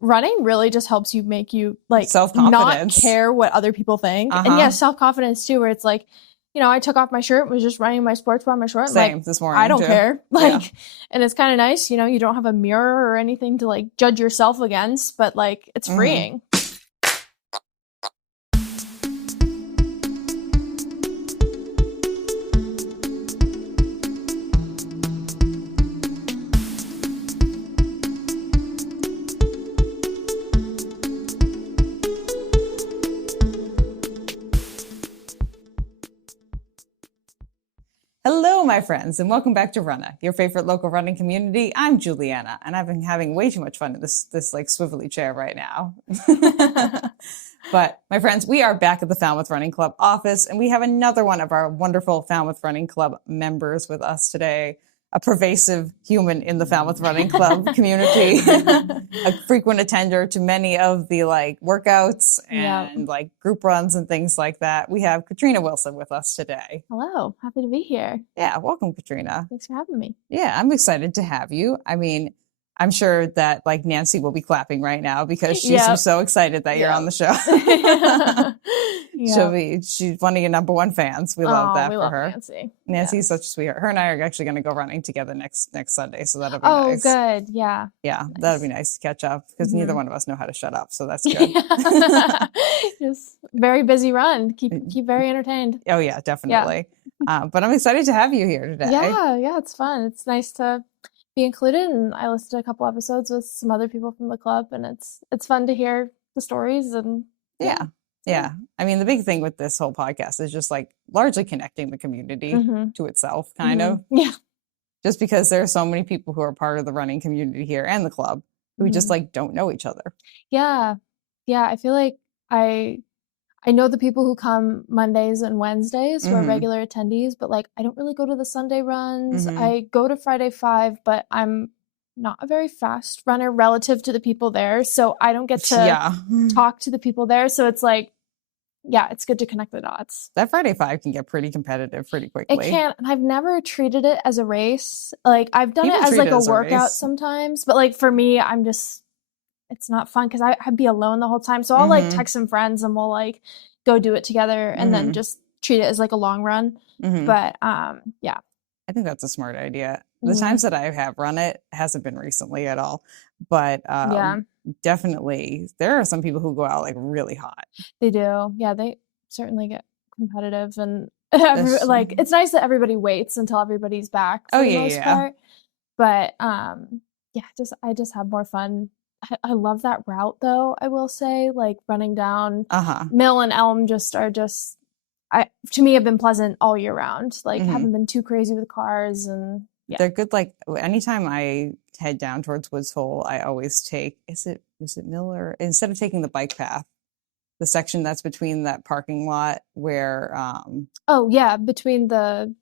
running really just helps you make you like not self-confidence, care what other people think. And yeah, self-confidence too, where it's like, you know, I took off my shirt and was just running my sports bra on my short. Same like, this morning. I don't too. care. Like, and it's kind of nice, you know, you don't have a mirror or anything to like judge yourself against, but like it's freeing. Hello, my friends, and welcome back to Runnah, your favorite local running community. I'm Juliana, and I've been having way too much fun in this like swivelly chair right now. But my friends, we are back at the Falmouth Running Club office, and we have another one of our wonderful Falmouth Running Club members with us today, a pervasive human in the Falmouth Running Club community, a frequent attender to many of the like workouts and like group runs and things like that. We have Katrina Wilson with us today. Hello, happy to be here. Yeah, welcome, Katrina. Thanks for having me. Yeah, I'm excited to have you. I mean, I'm sure that like Nancy will be clapping right now because she's so excited that you're on the show. She's one of your number one fans. We love that for her. Nancy. Nancy's such a sweetheart. Her and I are actually going to go running together next Sunday, so that'll be nice. Oh, good. Yeah. Yeah, nice. That'll be nice to catch up because neither one of us know how to shut up, so that's good. Just very busy run. Keep very entertained. Oh yeah, definitely. Yeah. But I'm excited to have you here today. Yeah, it's fun. It's nice to be included, and I listened to a couple episodes with some other people from the club, and it's fun to hear the stories and yeah. I mean, the big thing with this whole podcast is just like largely connecting the community to itself, kind of. Yeah. Just because there are so many people who are part of the running community here and the club who just like don't know each other. Yeah. I feel like I know the people who come Mondays and Wednesdays who are regular attendees, but like I don't really go to the Sunday runs. I go to Friday 5, but I'm not a very fast runner relative to the people there. So I don't get to talk to the people there. So it's like, it's good to connect the dots. That Friday 5 can get pretty competitive pretty quickly. It can. And I've never treated it as a race. Like I've done it as like a workout sometimes, but like for me, it's not fun because I'd be alone the whole time. So I'll like text some friends and we'll like go do it together and then just treat it as like a long run. But I think that's a smart idea. The times that I have run it hasn't been recently at all. But definitely there are some people who go out like really hot. They do. Yeah, they certainly get competitive and like it's nice that everybody waits until everybody's back for the most part. But I just have more fun. I love that route though, I will say, like running down Mill and Elm to me have been pleasant all year round. Like haven't been too crazy with cars and they're good. Like anytime I head down towards Woods Hole, I always take, is it Miller? Instead of taking the bike path, the section that's between that parking lot where between the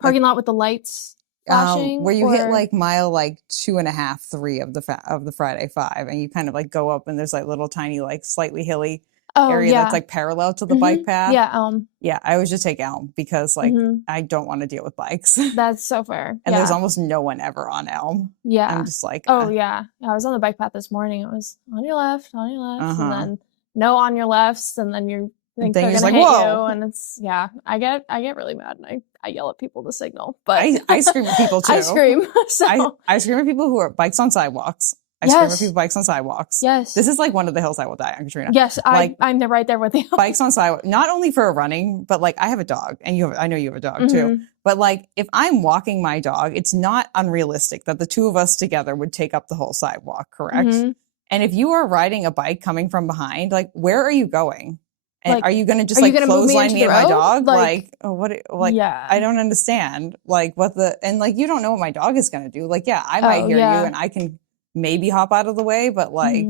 parking lot with the lights flashing, where you hit like mile like 2.5, 3 of the Friday 5, and you kind of like go up and there's like little tiny like slightly hilly area that's like parallel to the bike path. Elm. I always just take Elm because like I don't want to deal with bikes. That's so fair. And there's almost no one ever on Elm. I'm just like I was on the bike path this morning. It was on your left, and then no on your lefts, and then you think they're gonna hit you, and it's I get really mad and I yell at people to signal, but I scream at people too. I scream. So. I scream at people who are bikes on sidewalks. I scream at people bikes on sidewalks. Yes. This is like one of the hills I will die on, Katrina. Yes, like, I'm right there with you. Bikes on sidewalk, not only for running, but like I have a dog and I know you have a dog too. But like if I'm walking my dog, it's not unrealistic that the two of us together would take up the whole sidewalk, correct? And if you are riding a bike coming from behind, like where are you going? And like, are you going to just like clothesline me and my dog? Like what? Like I don't understand. Like and like you don't know what my dog is going to do. Like I might hear you and I can maybe hop out of the way, but like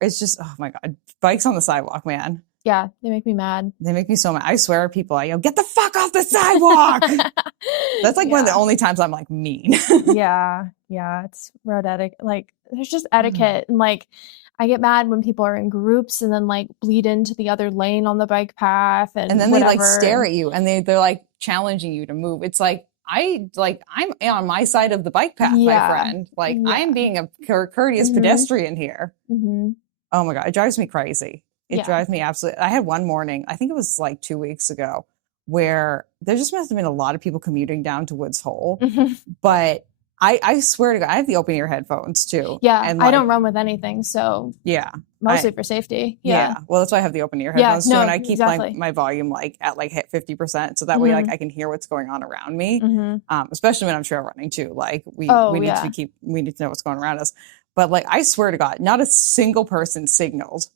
it's just oh my god, bikes on the sidewalk, man. Yeah, they make me mad. They make me so mad. I swear at people, I yell, "Get the fuck off the sidewalk!" That's like one of the only times I'm like mean. It's road etiquette. Like there's just etiquette, and like I get mad when people are in groups and then like bleed into the other lane on the bike path, and then they like stare at you and they're like challenging you to move. It's like I'm on my side of the bike path, my friend. Like I'm being a courteous pedestrian here. Oh my God, it drives me crazy. It drives me absolutely. I had one morning, I think it was like 2 weeks ago, where there just must have been a lot of people commuting down to Woods Hole. But I swear to God, I have the open ear headphones too. Yeah, and I don't run with anything, so mostly for safety. Yeah. Well, that's why I have the open ear headphones too, and I keep my volume like at like hit 50%, so that way like I can hear what's going on around me. Especially when I'm trail running too. Like we need to know what's going around us. But like I swear to God, not a single person signaled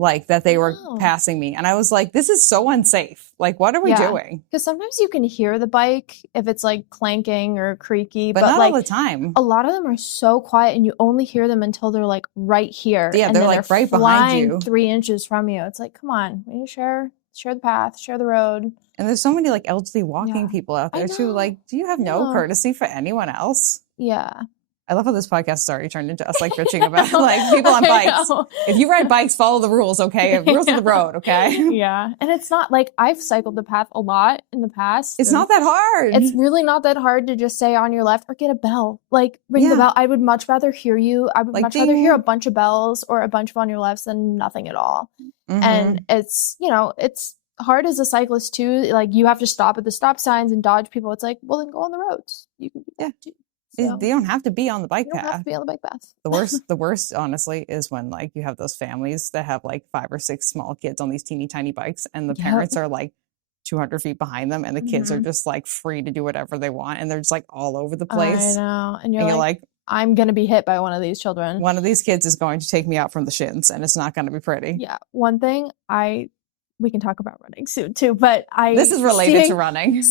like that they were passing me. And I was like, this is so unsafe. Like, what are we doing? Because sometimes you can hear the bike if it's like clanking or creaky. But not like, all the time. A lot of them are so quiet and you only hear them until they're like right here. Yeah, they're like right behind you. 3 inches from you. It's like, come on, we need to share the path, share the road. And there's so many like elderly walking people out there too. Like, do you have no courtesy for anyone else? Yeah. I love how this podcast has already turned into us like bitching about like people on bikes. If you ride bikes, follow the rules, okay? Rules of the road, okay? Yeah. And it's not like I've cycled the path a lot in the past. It's not that hard. It's really not that hard to just say on your left or get a bell. Like ring the bell. I would much rather hear you. I would much rather hear a bunch of bells or a bunch of on your lefts than nothing at all. And it's, it's hard as a cyclist too. Like you have to stop at the stop signs and dodge people. It's like, well, then go on the roads. You can do that too. So, they don't have to be on the bike path. Don't have to be on the bike path. The worst, honestly, is when like you have those families that have like 5 or 6 small kids on these teeny tiny bikes, and the parents are like 200 feet behind them, and the kids are just like free to do whatever they want, and they're just like all over the place. I know, and you're like, I'm gonna be hit by one of these children. One of these kids is going to take me out from the shins, and it's not going to be pretty. Yeah. One thing we can talk about running soon too, but this is related to running.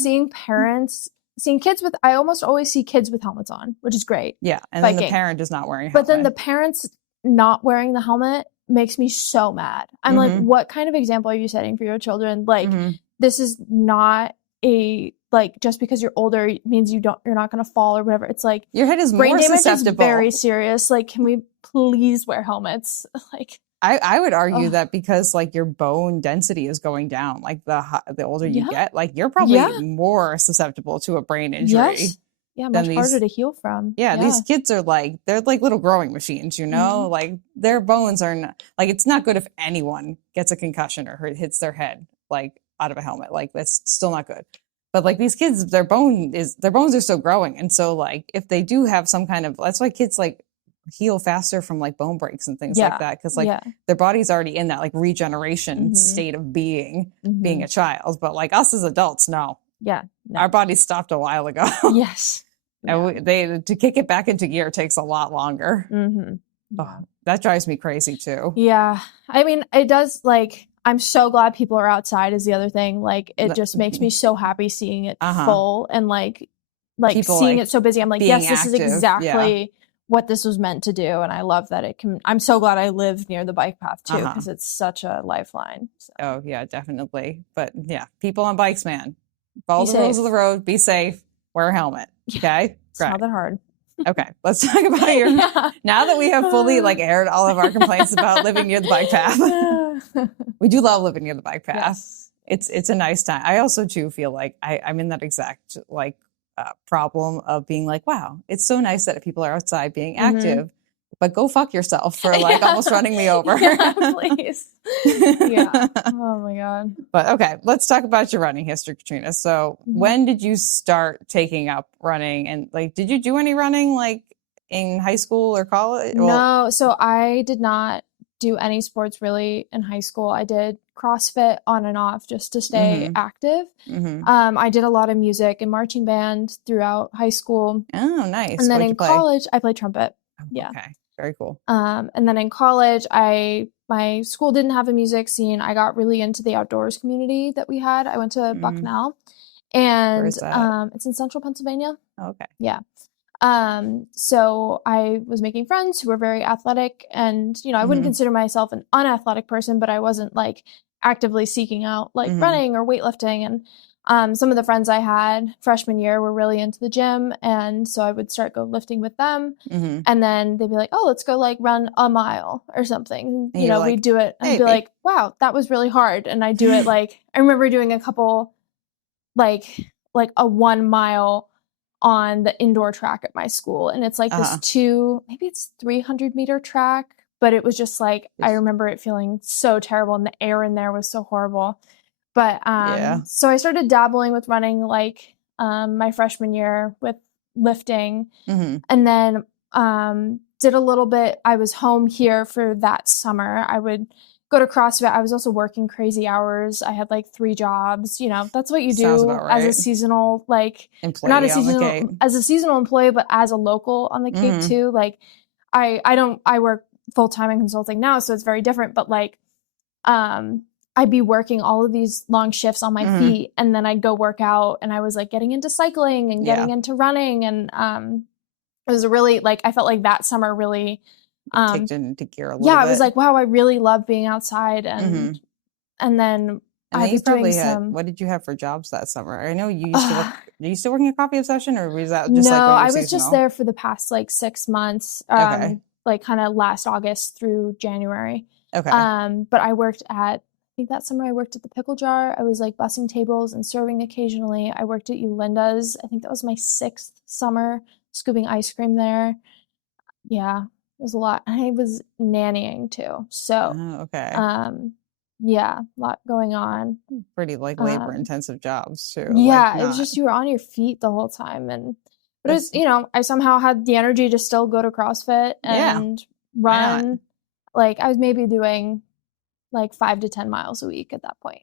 Seeing kids with, I almost always see kids with helmets on, which is great. Yeah, and then the parent is not wearing a helmet. But then the parents not wearing the helmet makes me so mad. I'm like, what kind of example are you setting for your children? Like, this is not just because you're older means you're not going to fall or whatever. It's like your head is brain more damage susceptible. Is very serious. Like, can we please wear helmets? Like. I would argue that because like your bone density is going down, like the older you get, like you're probably more susceptible to a brain injury. Yes. Yeah, much harder to heal from. Yeah, these kids are like, they're like little growing machines, like their bones are not, like it's not good if anyone gets a concussion or hits their head like out of a helmet. Like that's still not good. But like these kids, their bones are still growing. And so like if they do have some kind of, that's why kids like heal faster from like bone breaks and things like that, because like their body's already in that like regeneration state of being a child. But like us as adults, no, our bodies stopped a while ago. Yes. And to kick it back into gear takes a lot longer. Oh, that drives me crazy too. Yeah, I mean it does. Like I'm so glad people are outside is the other thing. Like it just makes me so happy seeing it full and like people, seeing it so busy. I'm like, yes, this is exactly what this was meant to do. And I love that I'm so glad I live near the bike path too, because it's such a lifeline. So. Oh yeah, definitely. But yeah, people on bikes, man, follow the rules of the road, be safe, wear a helmet. Okay. It's not that hard. Okay. Let's talk about your, now that we have fully like aired all of our complaints about living near the bike path. We do love living near the bike path. Yes. It's a nice time. I also too feel like I'm in that exact like, problem of being like, wow, it's so nice that people are outside being active, but go fuck yourself for like almost running me over. Yeah, please. Oh my God. But okay, let's talk about your running history, Katrina. So when did you start taking up running, and like, did you do any running like in high school or college? No, so I did not do any sports really in high school. I did CrossFit on and off just to stay active. I did a lot of music and marching band throughout high school. Oh, nice. And then in college, I played trumpet. Yeah. Okay. Very cool. And then in college, my school didn't have a music scene. I got really into the outdoors community that we had. I went to Bucknell, and where is that? It's in central Pennsylvania. Oh, okay. Yeah. So I was making friends who were very athletic, and, I wouldn't consider myself an unathletic person, but I wasn't like actively seeking out like running or weightlifting. And, some of the friends I had freshman year were really into the gym. And so I would start go lifting with them, and then they'd be like, oh, let's go like run a mile or something. And, we'd do it. And I'd be like, wow, that was really hard. And I do it like, I remember doing a couple, like a 1 mile on the indoor track at my school. And it's like this maybe it's 300-meter track, but it was just like, I remember it feeling so terrible and the air in there was so horrible. But so I started dabbling with running like my freshman year with lifting, and then did a little bit. I was home here for that summer. I would go to CrossFit. I was also working crazy hours. I had like 3 jobs. You know, that's what you do as a seasonal, like employee, not a seasonal, as a seasonal employee, but as a local on the Cape too. Like I work full time in consulting now, so it's very different. But like, I'd be working all of these long shifts on my feet, and then I'd go work out, and I was like getting into cycling and getting into running, and it was really like, I felt like that summer really kicked into gear a little bit. I was like, wow, I really love being outside, and then I was doing some. What did you have for jobs that summer? I know you used to work. Are you still working at Coffee Obsession, or was that just no? Like when you were I was seasonal? just there for the past like 6 months. Like kind of last August through January. Okay. But I worked at, I think that summer I worked at the Pickle Jar. I was like bussing tables and serving occasionally. I worked at Yolinda's. I think that was my 6th summer, scooping ice cream there. Yeah, it was a lot. I was nannying too. So, yeah, a lot going on. Pretty like labor intensive jobs too. Yeah, like it was just, you were on your feet the whole time. But it was, you know, I somehow had the energy to still go to CrossFit and run. Like I was maybe doing like 5 to 10 miles a week at that point.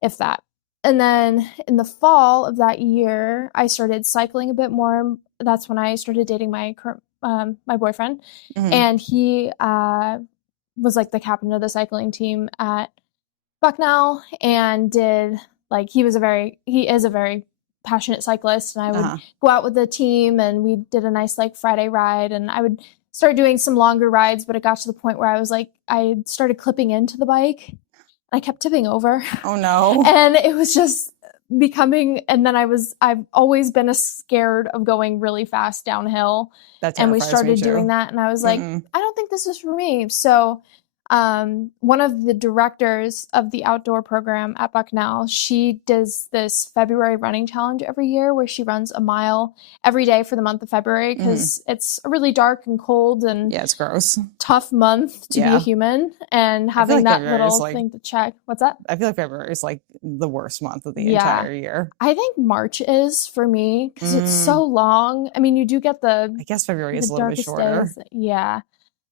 If that. And then in the fall of that year, I started cycling a bit more. That's when I started dating my my boyfriend. And he was like the captain of the cycling team at Bucknell, and did like, he is a very passionate cyclist, and I would go out with the team, and we did a nice like Friday ride, and I would start doing some longer rides, but it got to the point where I was like, I started clipping into the bike, and I kept tipping over. Oh no. And it was just becoming, and then I've always been scared of going really fast downhill. And we started doing that, and I was like, I don't think this is for me. So one of the directors of the outdoor program at Bucknell, she does this February running challenge every year where she runs a mile every day for the month of February, because it's a really dark and cold and it's gross, tough month to be a human, and having that little thing to check. What's that? I feel like February is like the worst month of the entire year. I think March is for me, because it's so long. I mean, you do get I guess February is a little bit shorter. Days. Yeah.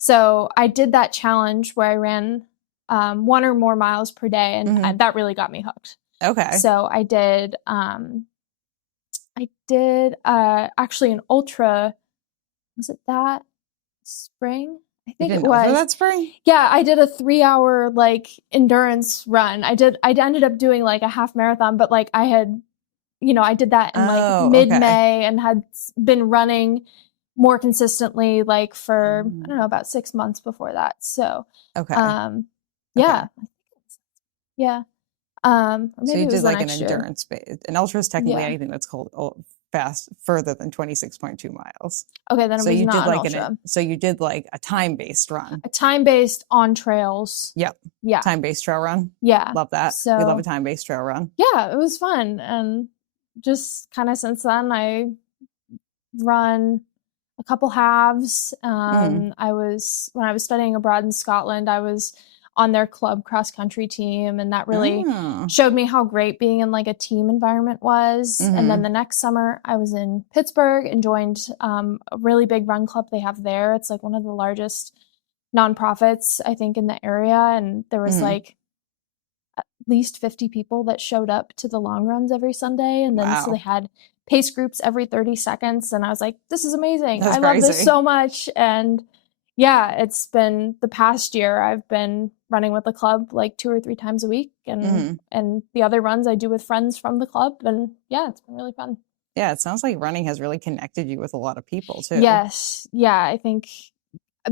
So I did that challenge where I ran 1 or more miles per day, and that really got me hooked. Okay. So I did actually an ultra. Was it that spring? I think it was that spring. Yeah, I did a 3-hour like endurance run. I ended up doing like a half marathon, but like I had, you know, I did that in like mid-May and had been running more consistently like for I don't know, about 6 months before that. So or maybe so you it was did like an year. endurance base. An ultra is technically anything that's called fast further than 26.2 miles. Okay, then it was not an ultra. So you did like a time-based run. A time-based on trails. Yep. Yeah. Time-based trail run. Yeah. Love that. So, we love a time-based trail run. Yeah, it was fun. And just kind of since then I run a couple halves. When I was studying abroad in Scotland, I was on their club cross country team, and that really showed me how great being in like a team environment was. And then the next summer I was in Pittsburgh and joined a really big run club they have there. It's like one of the largest nonprofits, I think, in the area, and there was like at least 50 people that showed up to the long runs every Sunday, and then so they had pace groups every 30 seconds, and I was like, this is amazing. I love this so much. And yeah, it's been the past year I've been running with the club like 2 or 3 times a week, and the other runs I do with friends from the club, and yeah, it's been really fun. Yeah, it sounds like running has really connected you with a lot of people too. Yes. Yeah, I think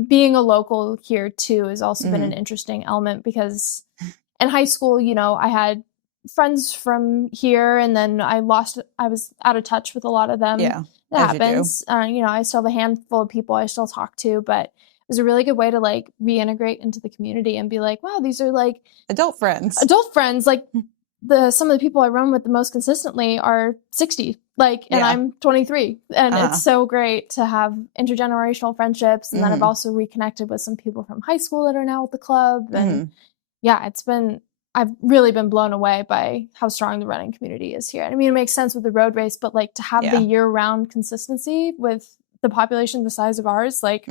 being a local here too has also been an interesting element, because in high school, you know, I had friends from here, and then I was out of touch with a lot of them. Yeah, that happens. You know, I still have a handful of people I still talk to, but it was a really good way to like reintegrate into the community and be like, wow, these are like adult friends. Like some of the people I run with the most consistently are 60 Like, and I'm 23, and it's so great to have intergenerational friendships. And then I've also reconnected with some people from high school that are now with the club. And I've really been blown away by how strong the running community is here. I mean, it makes sense with the road race, but like to have the year-round consistency with the population the size of ours, like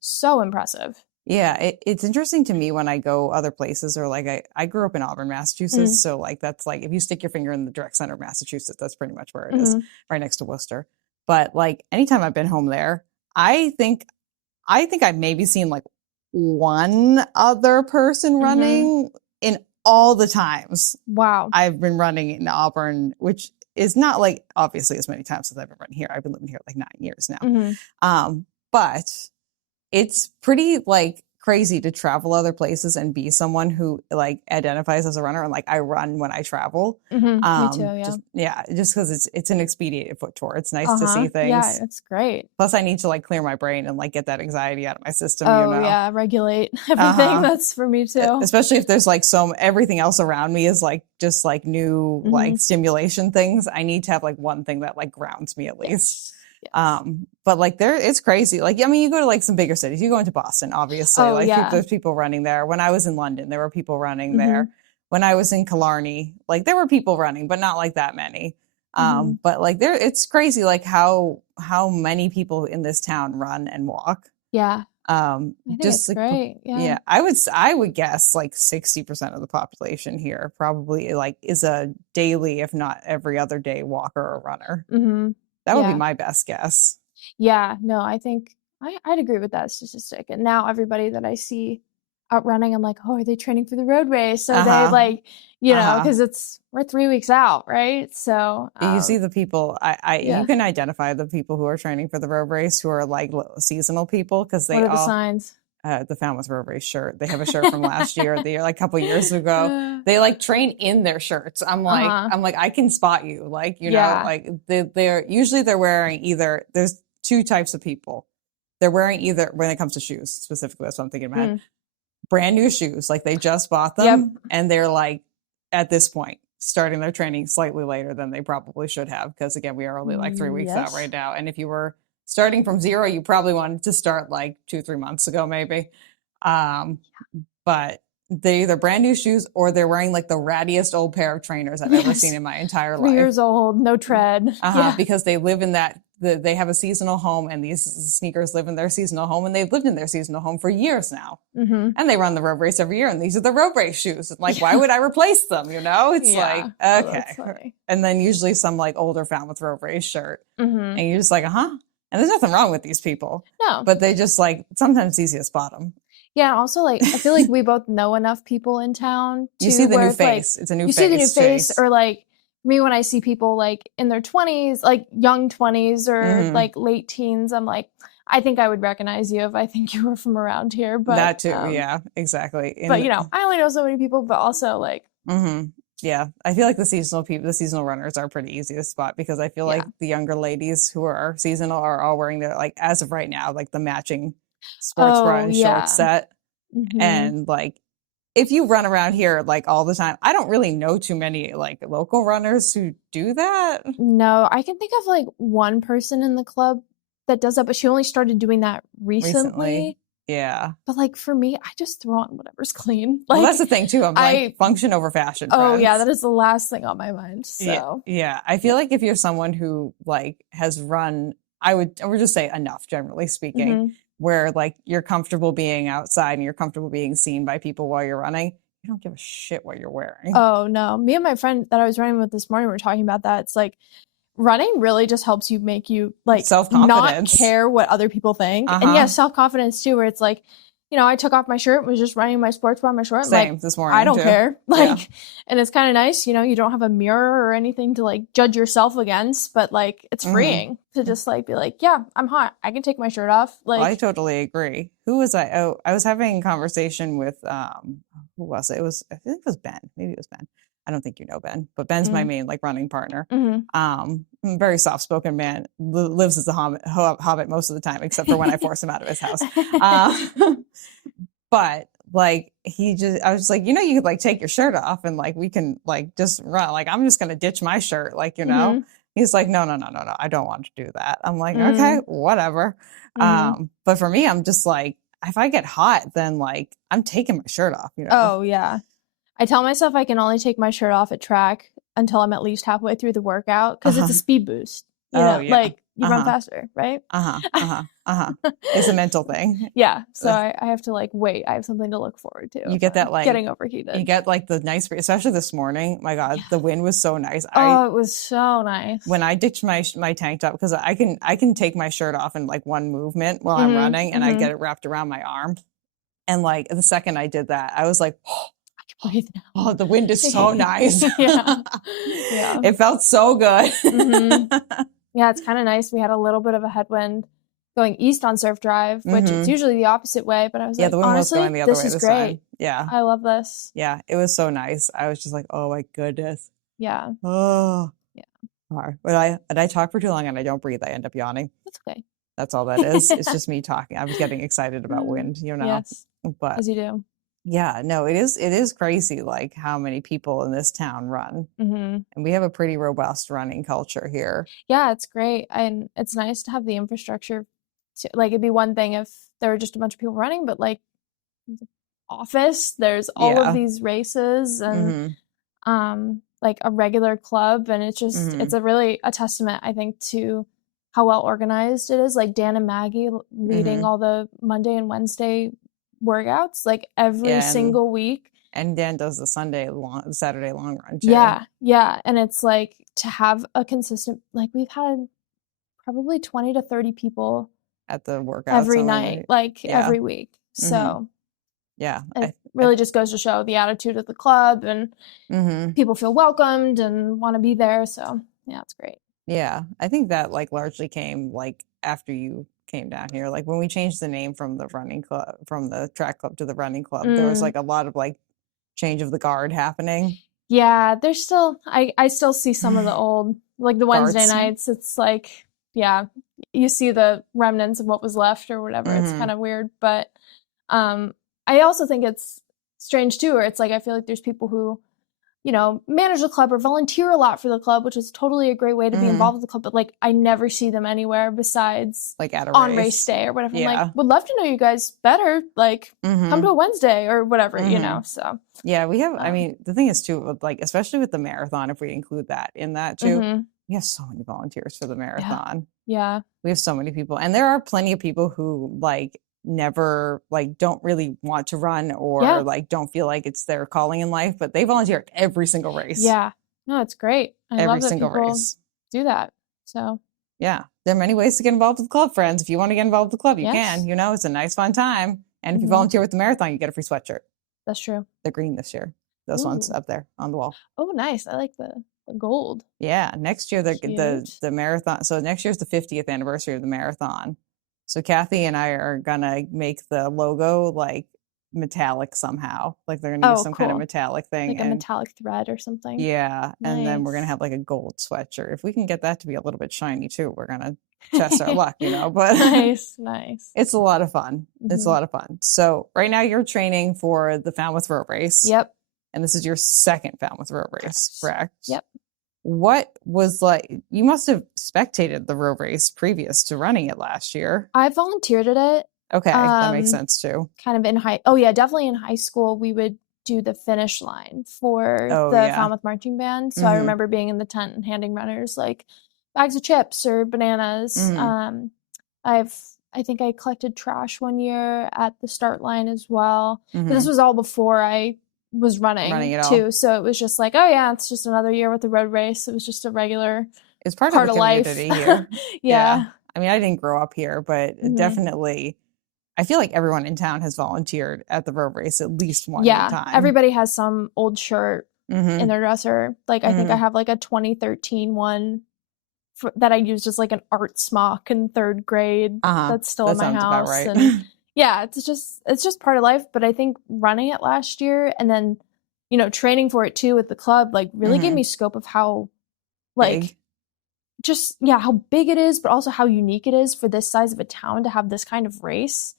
so impressive. Yeah, it's interesting to me when I go other places, or like I grew up in Auburn, Massachusetts. So like that's like if you stick your finger in the direct center of Massachusetts, that's pretty much where it is, right next to Worcester. But like anytime I've been home there, I think I've maybe seen like one other person running in all the times. Wow. I've been running in Auburn, which is not like obviously as many times as I've been running here. I've been living here like 9 years now. But it's pretty like crazy to travel other places and be someone who like identifies as a runner, and like I run when I travel. Me too. Just because it's an expedited foot tour. It's nice to see things. Yeah, it's great. Plus I need to like clear my brain and like get that anxiety out of my system. Regulate everything. That's for me too. Especially if there's like everything else around me is like just like new like stimulation things. I need to have like one thing that like grounds me at least. Yes. But like it's crazy. Like, I mean, you go to like some bigger cities, you go into Boston, obviously, there's people running there. When I was in London, there were people running there. When I was in Killarney, like there were people running, but not like that many. But like it's crazy. Like how many people in this town run and walk. Yeah. I think just it's like, great. Yeah. I would guess like 60% of the population here probably like is a daily, if not every other day, walker or runner. That would be my best guess. Yeah, no, I think I'd agree with that statistic. And now everybody that I see out running, I'm like, oh, are they training for the road race? So they like, because we're 3 weeks out, right? So you see the people, you can identify the people who are training for the road race who are like seasonal people, because they what are the signs? The Falmouth Road Race shirt. They have a shirt from last year, like a couple years ago. They like train in their shirts. I'm like, I can spot you. Like, know, like they're usually wearing either, there's two types of people. They're wearing either, when it comes to shoes specifically, that's what I'm thinking about, brand new shoes. Like they just bought them and they're like, at this point, starting their training slightly later than they probably should have. Because again, we are only like 3 weeks out right now. And if you were starting from zero, you probably wanted to start like 2-3 months ago, maybe. But they either brand new shoes or they're wearing like the rattiest old pair of trainers I've ever seen in my entire life. 3 years old, no tread. Because they live in they have a seasonal home, and these sneakers live in their seasonal home, and they've lived in their seasonal home for years now. And they run the road race every year, and these are the road race shoes. Like, why would I replace them? It's like, okay. And then usually some like older Falmouth Road Race shirt. And you're just like, And there's nothing wrong with these people. No. But they just like, sometimes it's easy to spot them. Yeah. Also, like, I feel like we both know enough people in town. You see the new face. Like, it's a new face. You see the new face, or like me when I see people like in their 20s, like young 20s or like late teens, I'm like, I think I would recognize you if I think you were from around here. But that too. Yeah, exactly. But I only know so many people, but also like. Yeah, I feel like the seasonal runners are pretty easy to spot, because I feel like the younger ladies who are seasonal are all wearing their, like, as of right now, like the matching sports run short set. And like, if you run around here like all the time, I don't really know too many like local runners who do that. No, I can think of like one person in the club that does that, but she only started doing that recently. Yeah. But like for me, I just throw on whatever's clean. Like, well, that's the thing too. I'm like function over fashion. Oh yeah, that is the last thing on my mind. So yeah. I feel like if you're someone who like has run, I would just say enough, generally speaking, where like you're comfortable being outside and you're comfortable being seen by people while you're running, you don't give a shit what you're wearing. Oh no. Me and my friend that I was running with this morning were talking about that. It's like, running really just helps you make you like not care what other people think. And self-confidence too, where it's like, I took off my shirt, was just running my sports bra on my short. Same like, this morning. I don't care. Like, and it's kind of nice, you don't have a mirror or anything to like judge yourself against, but like it's freeing to just like be like, yeah, I'm hot. I can take my shirt off. Like, I totally agree. Who was I? Oh, I was having a conversation with who was it? I think it was Ben. Maybe it was Ben. I don't think you know Ben, but Ben's my main like running partner. Very soft-spoken man, lives as a hobbit most of the time, except for when I force him out of his house. But like I was just like, you could like take your shirt off and like we can like just run. Like I'm just gonna ditch my shirt, like He's like, no, I don't want to do that. I'm like, okay, whatever. But for me, I'm just like, if I get hot, then like I'm taking my shirt off, you know? Oh yeah. I tell myself I can only take my shirt off at track until I'm at least halfway through the workout because it's a speed boost. You know, like you run faster, right? It's a mental thing. Yeah. So I have to like wait. I have something to look forward to. You get that like getting overheated. You get like the nice, especially this morning. My God, the wind was so nice. It was so nice. When I ditched my tank top, because I can take my shirt off in like one movement while I'm running, and I get it wrapped around my arm. And like the second I did that, I was like, oh, I can breathe now. Oh, the wind is so nice. Yeah. It felt so good. Yeah, it's kind of nice. We had a little bit of a headwind going east on Surf Drive, which it's usually the opposite way. But I was like, the wind honestly, was going the other way this is this great. time. Yeah. I love this. Yeah, it was so nice. I was just like, oh my goodness. Yeah. Oh. Yeah. All right. But I talk for too long and I don't breathe. I end up yawning. That's okay. That's all that is. It's just me talking. I was getting excited about wind, you know? Yes. But as you do. Yeah, no, it is crazy like how many people in this town run. And we have a pretty robust running culture here. Yeah, it's great. And it's nice to have the infrastructure to, like, it'd be one thing if there were just a bunch of people running, but like office, there's all of these races and like a regular club, and it's just it's a testament, I think, to how well organized it is. Like Dan and Maggie leading all the Monday and Wednesday workouts like every single week. And Dan does the Saturday long run too. Yeah. And it's like to have a consistent, like we've had probably 20 to 30 people at the workouts every night, every week. So yeah, it really just goes to show the attitude of the club, and people feel welcomed and want to be there. So yeah, it's great. Yeah, I think that like largely came like after you came down here. Like when we changed the name from the running club, from the track club to the running club, there was like a lot of like change of the guard happening. Yeah, there's still I still see some of the old, like the Wednesday nights. It's like, yeah, you see the remnants of what was left or whatever. It's kind of weird, but I also think it's strange too, where it's like I feel like there's people who, you know, manage the club or volunteer a lot for the club, which is totally a great way to be involved with the club. But like, I never see them anywhere besides like at a on race day or whatever. Yeah. I'm like, would love to know you guys better. Like, come to a Wednesday or whatever, you know. So yeah, we have. I mean, the thing is too, like especially with the marathon, if we include that in that too, we have so many volunteers for the marathon. Yeah, we have so many people, and there are plenty of people who like never like don't really want to run or like don't feel like it's their calling in life, but they volunteer at every single race. Yeah, no, it's great. I every love that single people race do that. So yeah, there are many ways to get involved with the club, friends. If you want to get involved with the club, you can. You know, it's a nice fun time. And if you volunteer with the marathon, you get a free sweatshirt. That's true. They're green this year. Those ones up there on the wall. Oh, nice. I like the gold. Yeah, next year the marathon. So next year's the 50th anniversary of the marathon. So Kathy and I are gonna make the logo like metallic somehow. Like they're gonna use some kind of metallic thing, like a metallic thread or something. Yeah, and then we're gonna have like a gold sweatshirt. If we can get that to be a little bit shiny too, we're gonna test our luck, you know. But nice. It's a lot of fun. It's a lot of fun. So right now you're training for the Falmouth Road Race. Yep. And this is your second Falmouth Road Race, correct? Yep. What was like, you must have spectated the road race previous to running it last year. I volunteered at it. Okay, that makes sense too. Kind of in definitely in high school, we would do the finish line for the Falmouth Marching Band. So I remember being in the tent and handing runners like bags of chips or bananas. I think I collected trash one year at the start line as well. This was all before I was running it too, all. So it was just like, oh yeah, it's just another year with the road race. It was just a regular it's part of the community life here. Yeah. I mean, I didn't grow up here, but definitely I feel like everyone in town has volunteered at the road race at least one time. Everybody has some old shirt in their dresser. Like I think I have like a 2013 one that I used as like an art smock in third grade. That's still in my house. About right. And yeah, it's just part of life. But I think running it last year and then, you know, training for it too with the club, like really gave me scope of how, like, big. Just, yeah, how big it is, but also how unique it is for this size of a town to have this kind of race.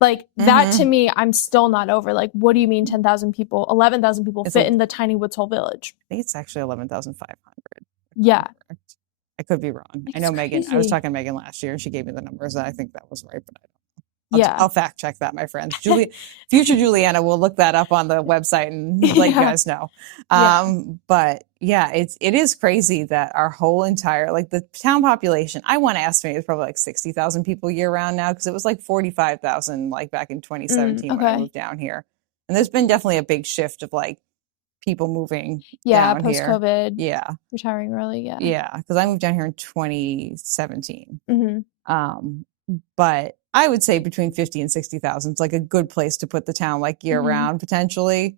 Like that to me, I'm still not over. Like, what do you mean 10,000 people, 11,000 people fit in the tiny Woods Hole village? I think it's actually 11,500. Yeah. I could be wrong. I know Megan, I was talking to Megan last year and she gave me the numbers and I think that was right, but I don't know. I'll fact check that, my friends. Future Juliana will look that up on the website and let you guys know. But yeah, it is crazy that our whole entire, like the town population, I want to estimate it's probably like 60,000 people year round now because it was like 45,000 like back in 2017 when I moved down here. And there's been definitely a big shift of like people moving down post here. COVID. Yeah. Retiring early. Yeah. Yeah. Because I moved down here in 2017. But I would say between 50 and 60,000 is like a good place to put the town like year round potentially.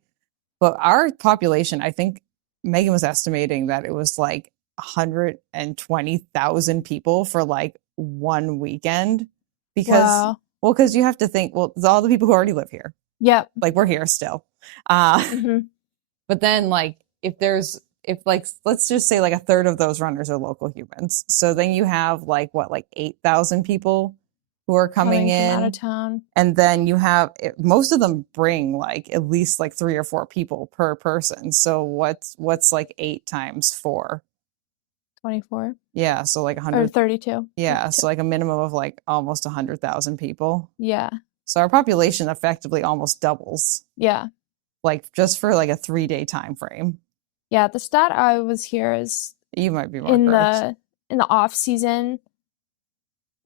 But our population, I think Megan was estimating that it was like 120,000 people for like one weekend because, because you have to think, all the people who already live here. Yep. Like we're here still. But then like if let's just say like a third of those runners are local humans. So then you have like 8,000 people who are coming in from out of town. And then you have most of them bring like at least like 3 or 4 people per person. So what's like 8 times 4? 24. Yeah, so like 100 or 32. Yeah, 32. so like a minimum of like almost 100,000 people. Yeah. So our population effectively almost doubles. Yeah. Like just for like a 3-day time frame. Yeah, the stat I was here is you might be more correct. In the off season,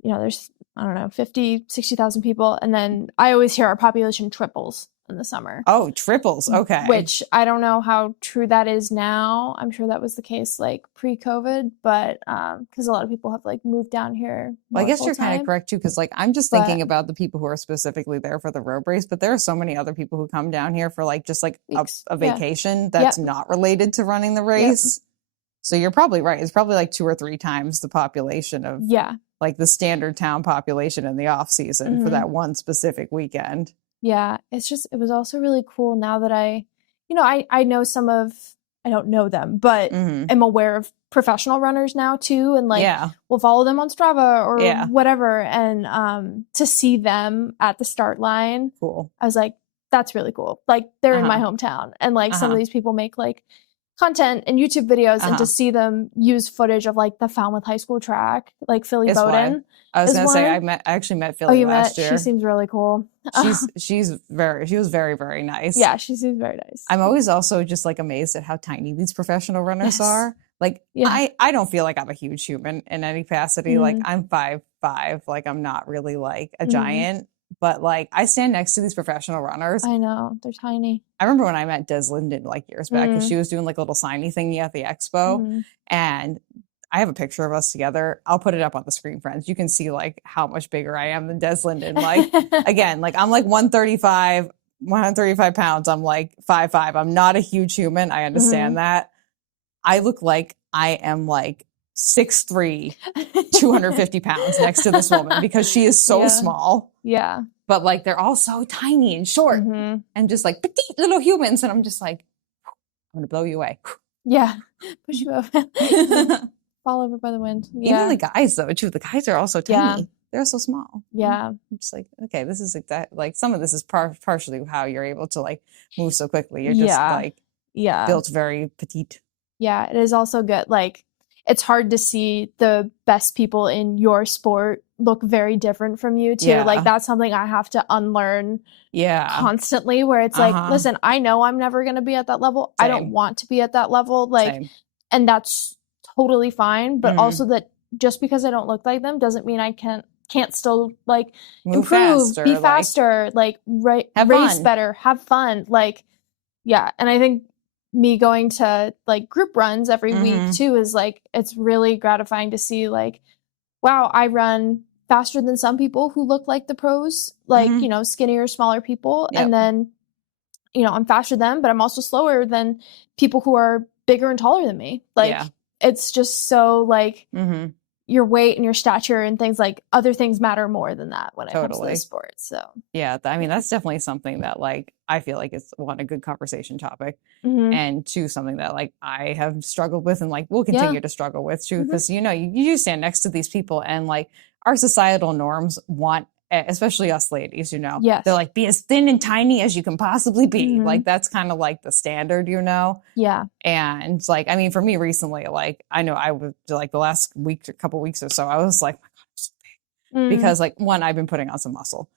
there's, I don't know, 50, 60,000 people. And then I always hear our population triples in the summer. Oh, triples. Okay. Which I don't know how true that is now. I'm sure that was the case like pre-COVID, but because a lot of people have like moved down here. Well, I guess you're kind of correct too, because like I'm just thinking about the people who are specifically there for the road race, but there are so many other people who come down here for like just like a vacation that's not related to running the race. So you're probably right. It's probably like 2 or 3 times the population of like the standard town population in the off season for that one specific weekend. Yeah, it was also really cool now that I know I don't know them, but am aware of professional runners now too. And like, we'll follow them on Strava or whatever. And to see them at the start line, cool. I was like, that's really cool. Like they're in my hometown. And like some of these people make like content and YouTube videos and to see them use footage of like the Falmouth High School track, like Philly Bowden. I was going to say, I actually met Philly last year. She seems really cool. She was very, very nice. Yeah, she seems very nice. I'm always also just like amazed at how tiny these professional runners are. Like I don't feel like I'm a huge human in any capacity. Like I'm 5'5", like I'm not really like a giant. But like I stand next to these professional runners. I know, they're tiny. I remember when I met Des Linden like years back because she was doing like a little signy thingy at the expo. And I have a picture of us together. I'll put it up on the screen, friends. You can see like how much bigger I am than Des Linden. Like again, like I'm like 135 pounds. I'm like 5'5". I'm not a huge human. I understand that. I look like I am like 6'3", 250 pounds next to this woman because she is so small. Yeah. But like they're all so tiny and short and just like petite little humans. And I'm just like, I'm going to blow you away. Yeah. Push you over. Fall over by the wind. Yeah. Even the guys though, too. The guys are also tiny. They're so small. Yeah. I'm just like, okay, this is like some of this is partially how you're able to like move so quickly. You're just like built very petite. Yeah. It is also good. Like, it's hard to see the best people in your sport look very different from you too. Yeah. Like that's something I have to unlearn constantly where it's like, listen, I know I'm never going to be at that level. Same. I don't want to be at that level. Like, and that's totally fine. But also that just because I don't look like them doesn't mean I can't still like improve, faster, be faster, like race better, have fun. Like, yeah. And I think me going to like group runs every week too is like, it's really gratifying to see like, wow, I run faster than some people who look like the pros, like, skinnier, smaller people. Yep. And then, I'm faster than them, but I'm also slower than people who are bigger and taller than me. Like, it's just so like your weight and your stature and things like other things matter more than that when it comes to the sport. So yeah, I mean, that's definitely something that like, I feel like it's a good conversation topic and two, something that like I have struggled with and like will continue to struggle with too. Cause you stand next to these people and like our societal norms want especially us ladies, you know, Yes. they're like, be as thin and tiny as you can possibly be. Like, that's kind of like the standard, you know? Yeah. And like, I mean, for me recently, like, I know I was like the last week, a couple weeks or so, I was like, because like one, I've been putting on some muscle,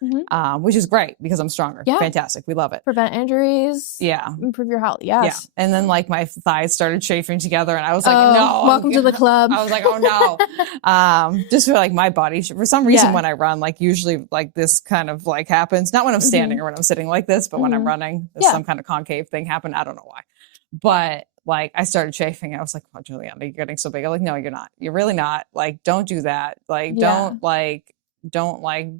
which is great because I'm stronger. Yeah. Fantastic. We love it. Prevent injuries. Yeah. Improve your health. Yes. Yeah. And then like my thighs started chafing together and I was like, no. Welcome to the club. I was like, oh no. Just for like my body, for some reason when I run, like usually like this kind of like happens, not when I'm standing or when I'm sitting like this, but when I'm running, there's some kind of concave thing happen. I don't know why, but like I started chafing. I was like, oh, Juliana, you're getting so big. I'm like, no, you're not. You're really not. Like, don't do that. Like, don't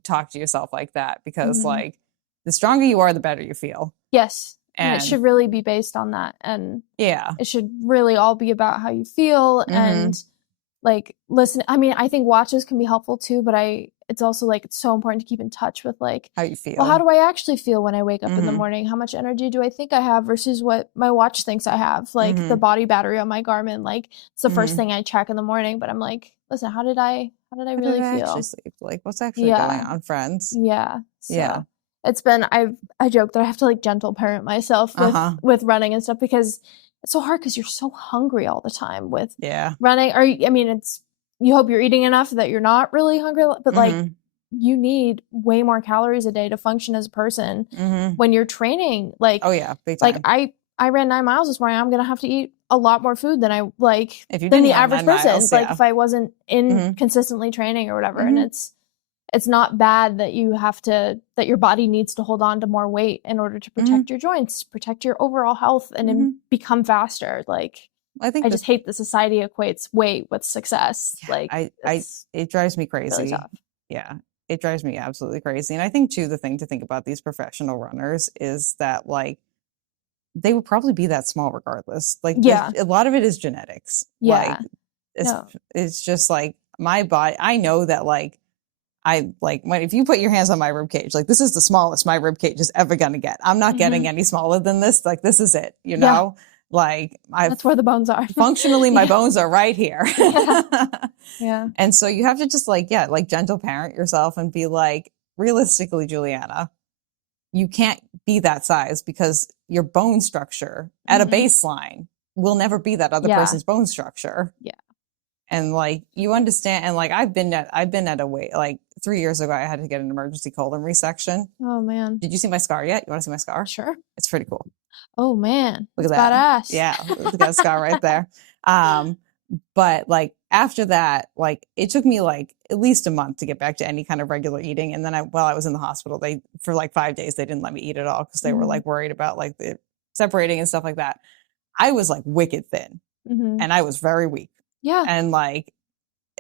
talk to yourself like that because like the stronger you are, the better you feel. Yes. And it should really be based on that. And it should really all be about how you feel and like listen. I mean, I think watches can be helpful too, but it's also like, it's so important to keep in touch with like how you feel. Well, how do I actually feel when I wake up in the morning? How much energy do I think I have versus what my watch thinks I have? Like the body battery on my Garmin, like it's the first thing I check in the morning, but I'm like, listen, how did I really feel? Actually sleep? Like what's actually going on, friends? Yeah. So it's been, I joke that I have to like gentle parent myself with running and stuff because it's so hard because you're so hungry all the time with running. Or, I mean, you hope you're eating enough that you're not really hungry, but like you need way more calories a day to function as a person when you're training. Like, big time. Like I ran 9 miles this morning. I'm going to have to eat a lot more food than I like than the average person. Miles, like if I wasn't in consistently training or whatever. And it's not bad that that your body needs to hold on to more weight in order to protect your joints, protect your overall health and then become faster. Like, I just hate that society equates weight with success. Like it drives me crazy. Really tough. Yeah. It drives me absolutely crazy. And I think too, the thing to think about these professional runners is that like, they would probably be that small regardless. Like a lot of it is genetics. Yeah. Like it's just like my body. I know that like, if you put your hands on my rib cage, like this is the smallest my rib cage is ever going to get. I'm not getting any smaller than this. Like this is it, you know? Like that's where the bones are. Functionally, my bones are right here. Yeah. And so you have to just like gentle parent yourself and be like, realistically, Juliana, you can't be that size because your bone structure at a baseline will never be that other person's bone structure. Yeah. And like, you understand. And like, I've been at a weight, like 3 years ago, I had to get an emergency colon resection. Oh man. Did you see my scar yet? You want to see my scar? Sure. It's pretty cool. Oh man. Look at that. Badass. Yeah. Look at that scar right there. But like after that, like it took me like at least a month to get back to any kind of regular eating. And then while I was in the hospital, for like 5 days, they didn't let me eat at all because they were like worried about like the separating and stuff like that. I was like wicked thin and I was very weak. Yeah. And like,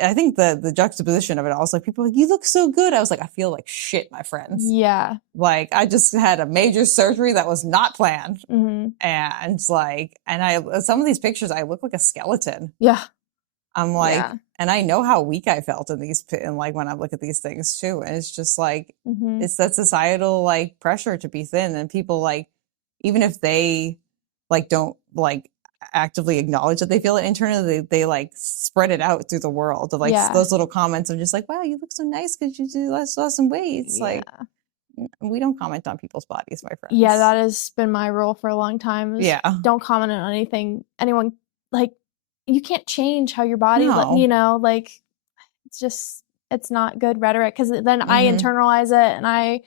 I think the juxtaposition of it all was like, people are like, you look so good. I was like, I feel like shit, my friends. Yeah. Like I just had a major surgery that was not planned. And like, some of these pictures, I look like a skeleton. Yeah. I'm like, and I know how weak I felt and like when I look at these things too. And it's just like, it's that societal like pressure to be thin and people like, even if they like, don't like actively acknowledge that they feel it internally, they like spread it out through the world of like those little comments of just like, wow, you look so nice because you lost some weight. It's like, we don't comment on people's bodies, my friends. Yeah, that has been my rule for a long time. Don't comment on anyone like, you can't change how your body, you know, like it's not good rhetoric because then I internalize it and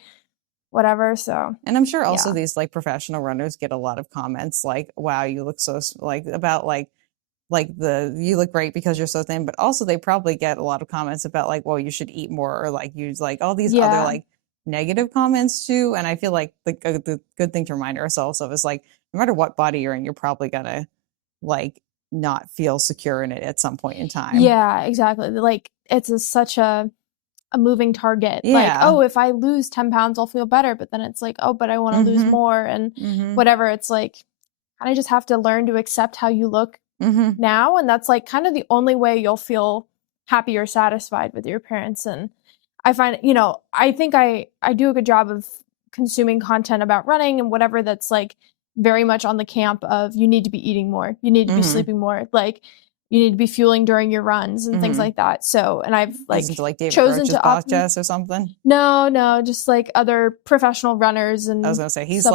whatever. So, and I'm sure also these like professional runners get a lot of comments like, wow, you look so like about like you look great because you're so thin, but also they probably get a lot of comments about like, well, you should eat more or like use like all these other like negative comments too. And I feel like the good thing to remind ourselves of is like, no matter what body you're in, you're probably gonna like not feel secure in it at some point in time. Yeah, exactly. Like it's such a moving target. Like, oh, if I lose 10 pounds, I'll feel better. But then it's like, oh, but I want to lose more and whatever. It's like, I just have to learn to accept how you look now. And that's like kind of the only way you'll feel happy or satisfied with your appearance. And I find, you know, I think I do a good job of consuming content about running and whatever that's like very much on the camp of you need to be eating more, you need to be sleeping more. Like you need to be fueling during your runs and things like that. So, and I've like listen to like David chosen Roach's to podcast or something. No, just like other professional runners. And I was gonna say he is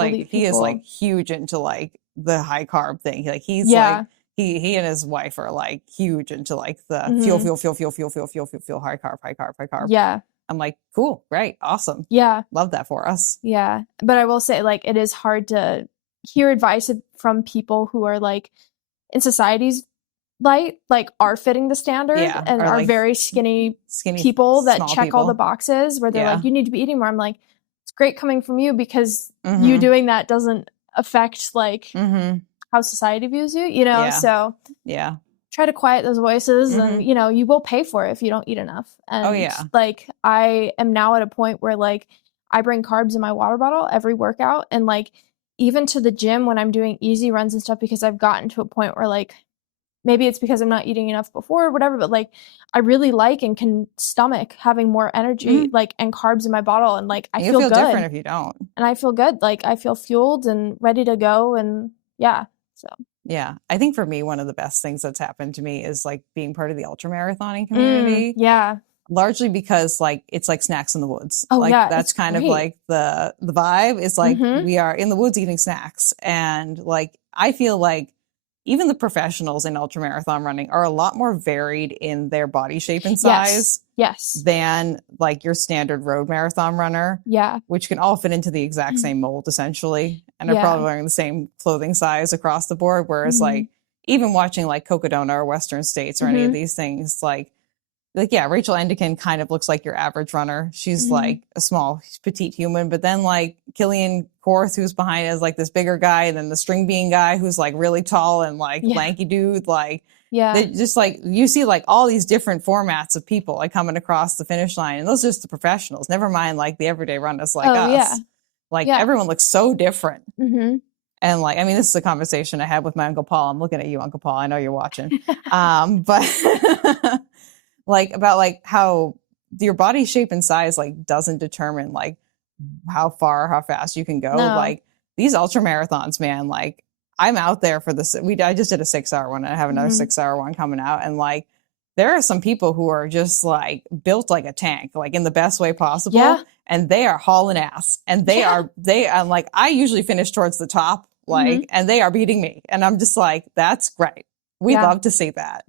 like huge into like the high carb thing. Like he's like he and his wife are like huge into like the fuel, high carb. Yeah. I'm like, cool, great, awesome. Yeah. Love that for us. Yeah. But I will say, like, it is hard to hear advice from people who are like in society's light, like are fitting the standard and are like very skinny people that check all the boxes where they're like, you need to be eating more. I'm like, it's great coming from you because you doing that doesn't affect like how society views you, you know? So try to quiet those voices and, you know, you will pay for it if you don't eat enough. And like, I am now at a point where like I bring carbs in my water bottle every workout, and like even to the gym when I'm doing easy runs and stuff, because I've gotten to a point where like, maybe it's because I'm not eating enough before or whatever, but like I really like and can stomach having more energy like and carbs in my bottle, and like I feel good. Different if you don't. And I feel good. Like I feel fueled and ready to go, and so. Yeah. I think for me, one of the best things that's happened to me is like being part of the ultra marathoning community. Largely because like it's like snacks in the woods. Oh, like that's kind of like the vibe is like we are in the woods eating snacks. And like I feel like even the professionals in ultramarathon running are a lot more varied in their body shape and size than like your standard road marathon runner. Which can all fit into the exact same mold essentially. And are probably wearing the same clothing size across the board. Whereas like even watching like Cocodona or Western States or any of these things, like Rachel Endican kind of looks like your average runner. She's like a small, petite human. But then like Killian Korth, who's behind is like this bigger guy. And then the string bean guy who's like really tall and like lanky dude. Like, they just like, you see like all these different formats of people like coming across the finish line. And those are just the professionals. Never mind like the everyday runners like us. Like everyone looks so different. And like, I mean, this is a conversation I had with my Uncle Paul. I'm looking at you, Uncle Paul. I know you're watching. But like about like how your body shape and size like doesn't determine like how far or how fast you can go. Like these ultra marathons, man, like I'm out there for this. I just did a 6-hour one and I have another 6-hour one coming out. And like, there are some people who are just like built like a tank, like in the best way possible. And they are hauling ass, and I'm like, I usually finish towards the top, like, and they are beating me. And I'm just like, that's great. We love to see that.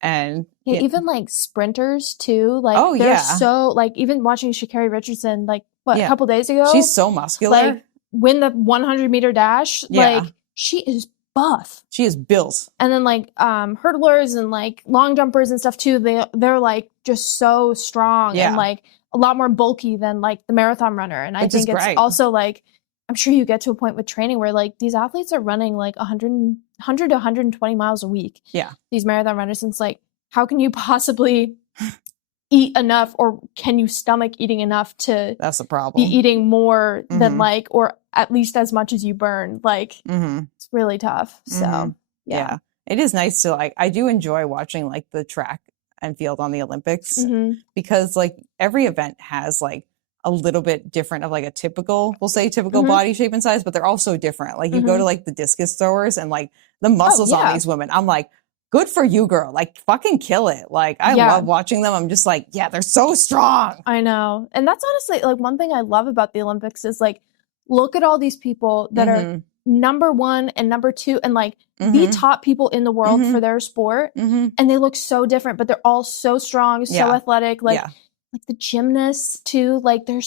And even like sprinters too, like they're so like, even watching Sha'Carri Richardson like a couple days ago, she's so muscular, like win the 100-meter dash, like she is buff, she is built. And then like hurdlers and like long jumpers and stuff too, they're like just so strong and like a lot more bulky than like the marathon runner. And I think it's also like, I'm sure you get to a point with training where like these athletes are running like 100 to 120 miles a week. These marathon runners. And it's like, how can you possibly eat enough, or can you stomach eating enough to that's the problem. Be eating more than like, or at least as much as you burn? Like it's really tough. So it is nice to like, I do enjoy watching like the track and field on the Olympics because like every event has like a little bit different of like a typical body shape and size, but they're all so different. Like you go to like the discus throwers and like the muscles on these women. I'm like, good for you, girl. Like fucking kill it. Like I love watching them. I'm just like, they're so strong. I know. And that's honestly like one thing I love about the Olympics is like, look at all these people that are number 1 and number 2 and like the top people in the world for their sport. And they look so different, but they're all so strong, so athletic. Like, like the gymnasts too, like they're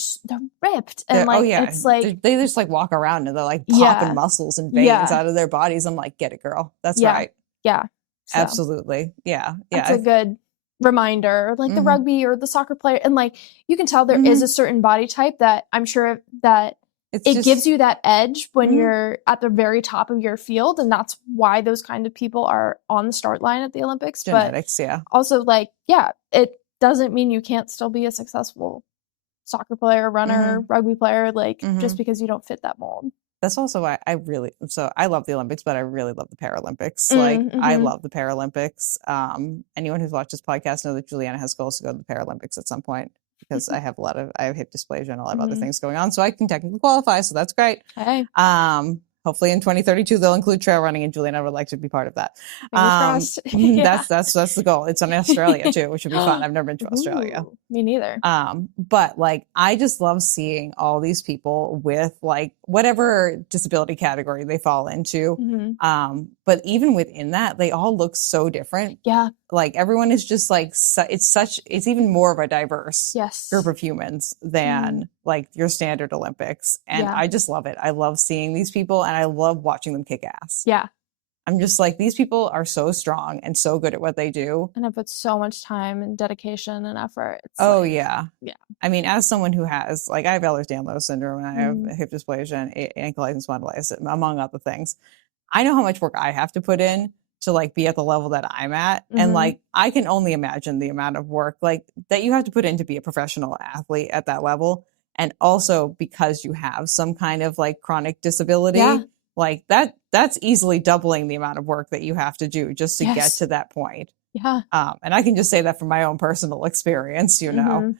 ripped and like it's like they just like walk around and they're like popping muscles and veins out of their bodies. I'm like, get it, girl. That's right. So, absolutely. It's a good reminder. Like the rugby or the soccer player, and like you can tell there is a certain body type that I'm sure that it gives you that edge when you're at the very top of your field, and that's why those kind of people are on the start line at the Olympics. Genetics, but also like it doesn't mean you can't still be a successful soccer player, runner, rugby player, like just because you don't fit that mold. That's also why I love the Olympics, but I really love the Paralympics. Like I love the Paralympics. Anyone who's watched this podcast knows that Juliana has goals to go to the Paralympics at some point because I have hip dysplasia and a lot of other things going on. So I can technically qualify. So that's great. Hey. hopefully in 2032 they'll include trail running, and Julie and I would like to be part of that. That's the goal. It's in Australia too, which would be fun. I've never been to Australia. Me neither. But like I just love seeing all these people with like whatever disability category they fall into. But even within that, they all look so different. Yeah. Like everyone is just like it's even more of a diverse group of humans than like your standard Olympics. And I just love it. I love seeing these people and I love watching them kick ass. Yeah. I'm just like, these people are so strong and so good at what they do. And I put so much time and dedication and effort. Yeah. I mean, as someone who has, like, I have Ehlers-Danlos syndrome and I have hip dysplasia and ankylosing spondylitis, among other things. I know how much work I have to put in to like be at the level that I'm at. And like, I can only imagine the amount of work like that you have to put in to be a professional athlete at that level. And also because you have some kind of like chronic disability, like that's easily doubling the amount of work that you have to do just to get to that point. Yeah. And I can just say that from my own personal experience, you know,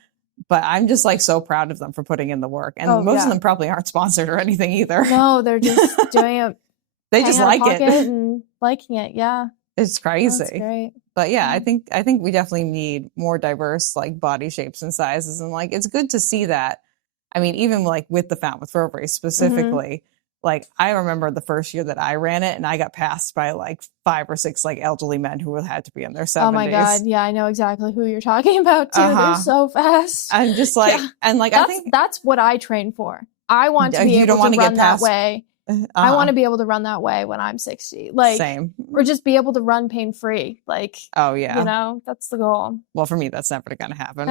but I'm just like so proud of them for putting in the work. And most of them probably aren't sponsored or anything either. No, they're just doing it. They just like it and liking it. Yeah. It's crazy. That's great. But yeah, I think we definitely need more diverse like body shapes and sizes. And like, it's good to see that. I mean, even like with the Falmouth Road Race specifically, like I remember the first year that I ran it and I got passed by like 5 or 6 like elderly men who had to be in their 70s. Oh my God. Yeah, I know exactly who you're talking about too. They're so fast. I'm just like, and like, I think that's what I train for. I want to be able to run that way. I want to be able to run that way when I'm 60. Like, same. Or just be able to run pain-free. Like, oh yeah. You know, that's the goal. Well, for me, that's never going to happen.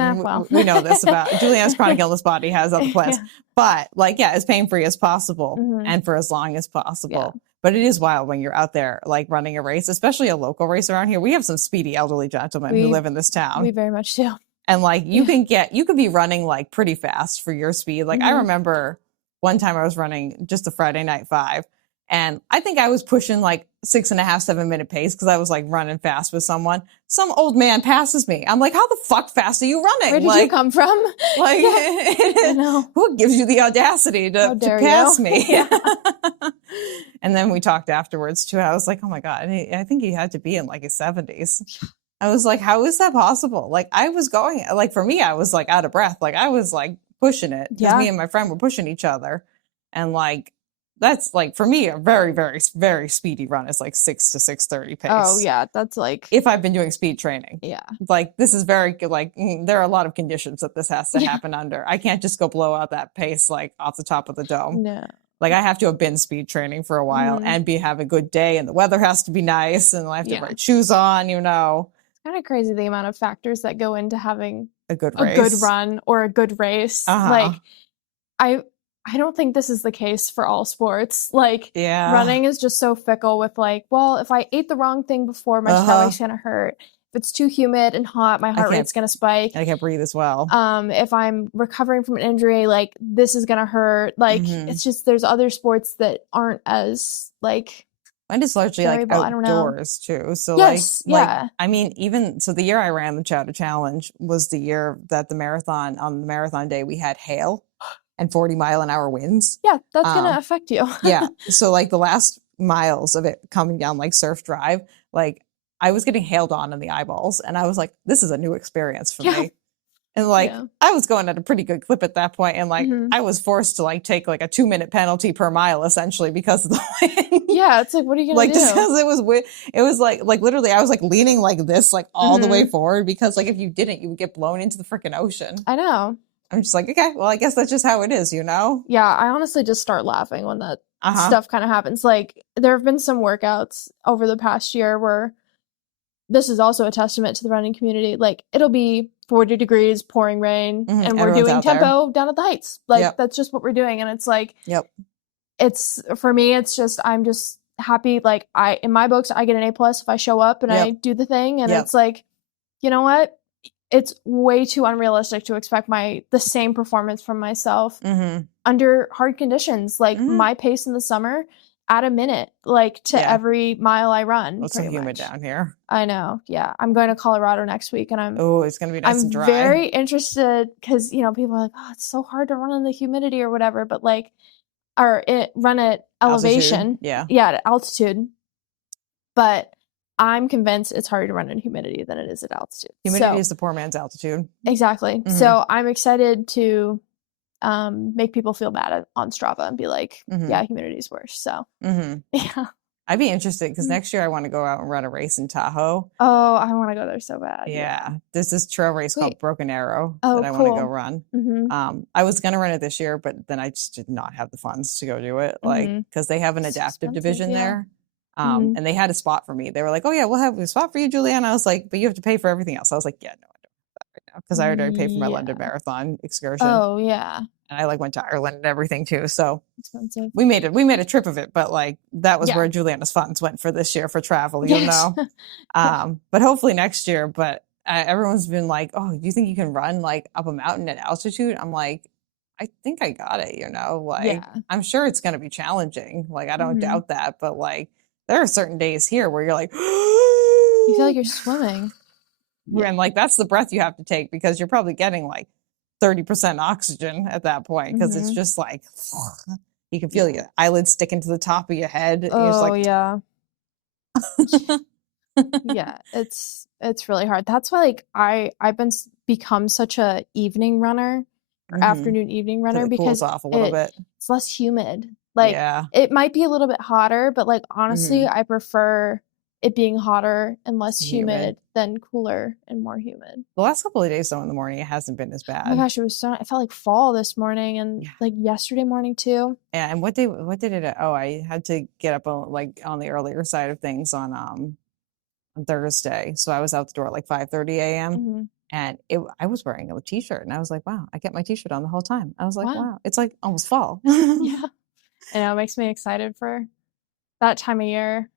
We know this about Juliana's chronic illness body has other plans, but like, as pain-free as possible and for as long as possible. Yeah. But it is wild when you're out there, like running a race, especially a local race around here. We have some speedy elderly gentlemen who live in this town. We very much do. And like, you could be running like pretty fast for your speed. Like I remember one time I was running just a Friday night 5 and I think I was pushing like 6.5, 7 minute pace because I was like running fast with someone. Some old man passes me. I'm like, how the fuck fast are you running? Where did you come from? Like, I know. Who gives you the audacity to pass me? And then we talked afterwards too. I was like, oh my God, I think he had to be in like his 70s. I was like, how is that possible? Like I was going, like for me, I was like out of breath. Like I was like pushing it because me and my friend were pushing each other. And like, that's like, for me, a very, very, very speedy run is like 6 to 6:30 pace. Oh yeah. That's like, if I've been doing speed training. Yeah. Like this is very good. Like there are a lot of conditions that this has to happen under. I can't just go blow out that pace, like off the top of the dome. No. Like I have to have been speed training for a while and have a good day and the weather has to be nice and I have to have right shoes on, you know. It's kind of crazy the amount of factors that go into having a good run or a good race. Like I don't think this is the case for all sports. Like running is just so fickle with like, well, if I ate the wrong thing before, my stomach's going to hurt. If it's too humid and hot, my heart rate's going to spike. I can't breathe as well. If I'm recovering from an injury, like this is going to hurt. Like it's just, there's other sports that aren't as like, mine is largely like outdoors too. So like, I mean, even so the year I ran the Chowder Challenge was the year that on the marathon day, we had hail and 40-mile-an-hour winds. Yeah, that's going to affect you. So like the last miles of it coming down like Surf Drive, like I was getting hailed on in the eyeballs and I was like, this is a new experience for me. And like, I was going at a pretty good clip at that point. And like, I was forced to like take like a 2-minute penalty per mile essentially because of the wind. Yeah. It's like, what are you going to do? Like, just because it was like literally I was like leaning like this, like all the way forward because like if you didn't, you would get blown into the freaking ocean. I know. I'm just like, okay, well, I guess that's just how it is, you know? Yeah. I honestly just start laughing when that stuff kind of happens. Like there have been some workouts over the past year where this is also a testament to the running community. Like it'll be 40 degrees, pouring rain, and we're doing tempo down at the heights. Like that's just what we're doing. And it's like, it's for me, it's just, I'm just happy. Like in my books, I get an A+ if I show up and I do the thing. And it's like, you know what? It's way too unrealistic to expect the same performance from myself under hard conditions. Like my pace in the summer, at a minute, like to every mile I run. It's so humid down here. I know. Yeah. I'm going to Colorado next week and it's going to be nice and dry. I'm very interested because, you know, people are like, oh, it's so hard to run in the humidity or whatever. But like, run at elevation. Yeah. Yeah, at altitude. But I'm convinced it's harder to run in humidity than it is at altitude. Humidity is the poor man's altitude. Exactly. So I'm excited to make people feel bad on Strava and be like, yeah, humidity is worse. So yeah. I'd be interested because next year I want to go out and run a race in Tahoe. Oh, I want to go there so bad. Yeah. There's this trail race called Broken Arrow that I cool. want to go run. I was going to run it this year, but then I just did not have the funds to go do it. Like, because they have an adaptive division there. And they had a spot for me. They were like, oh yeah, we'll have a spot for you, Julianne. I was like, but you have to pay for everything else. I was like, yeah, no, I don't have that right now. Because I already paid for my London Marathon excursion. Oh yeah. And I like went to Ireland and everything too. So expensive. We made a trip of it, but like that was where Juliana's funds went for this year for travel, you know. But hopefully next year. But everyone's been like, oh, do you think you can run like up a mountain at altitude? I'm like, I think I got it, you know. Like I'm sure it's gonna be challenging. Like I don't doubt that, but like there are certain days here where you're like you feel like you're swimming. And like that's the breath you have to take because you're probably getting like 30% oxygen at that point because it's just like you can feel your eyelids sticking to the top of your head. And oh like, yeah. Yeah, it's really hard. That's why like I've become such a evening runner or afternoon evening runner because cools off a little bit. It's less humid. Like it might be a little bit hotter, but like honestly, I prefer it being hotter and less humid than cooler and more humid. The last couple of days though in the morning, it hasn't been as bad. Oh my gosh, it felt like fall this morning and like yesterday morning too. Yeah, and what did it? Oh, I had to get up on the earlier side of things on Thursday, so I was out the door at like 5:30 a.m. And I was wearing a t-shirt, and I was like, wow, I kept my t-shirt on the whole time. I was like, wow, it's like almost fall. Yeah, I know, it makes me excited for that time of year.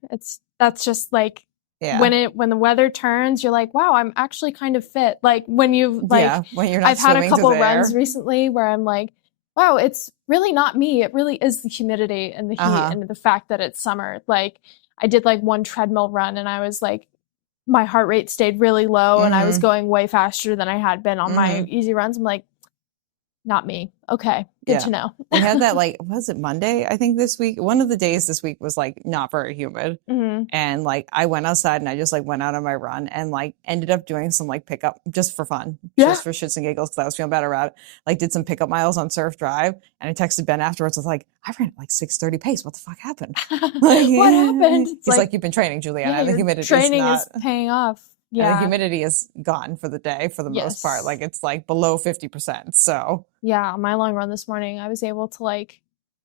That's just like when the weather turns, you're like, wow, I'm actually kind of fit. Like when you've like when you're not I've had a couple runs recently where I'm like, wow, it's really not me. It really is the humidity and the heat and the fact that it's summer. Like I did like one treadmill run and I was like, my heart rate stayed really low and I was going way faster than I had been on my easy runs. I'm like, not me. Okay. Good to know. We had that like, was it Monday? I think this week, one of the days this week was like not very humid. And like, I went outside and I just like went out on my run and like ended up doing some like pickup just for fun, just for shits and giggles. Cause I was feeling better about it. Like did some pickup miles on Surf Drive. And I texted Ben afterwards. I was like, I ran at like 6:30 pace. What the fuck happened? Like, what happened? He's like, you've been training, Juliana. The humidity training is paying off. Yeah. And the humidity is gone for the day for the most part. Like it's like below 50%. So yeah, on my long run this morning, I was able to like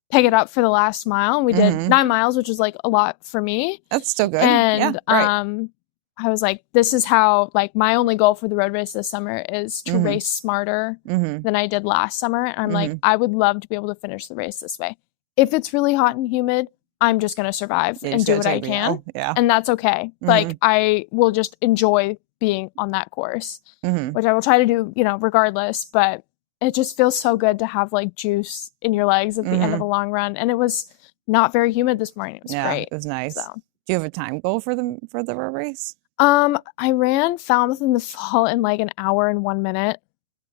pick it up for the last mile. And we did 9 miles, which was like a lot for me. That's still good. And I was like, this is how like my only goal for the road race this summer is to race smarter than I did last summer. And I'm like, I would love to be able to finish the race this way. If it's really hot and humid, I'm just going to survive and do what I can. Yeah. And that's okay. Like I will just enjoy being on that course, which I will try to do, you know, regardless, but it just feels so good to have like juice in your legs at the end of a long run. And it was not very humid this morning. It was great. It was nice. So. Do you have a time goal for the road race? I ran Falmouth in the fall in like an hour and 1 minute.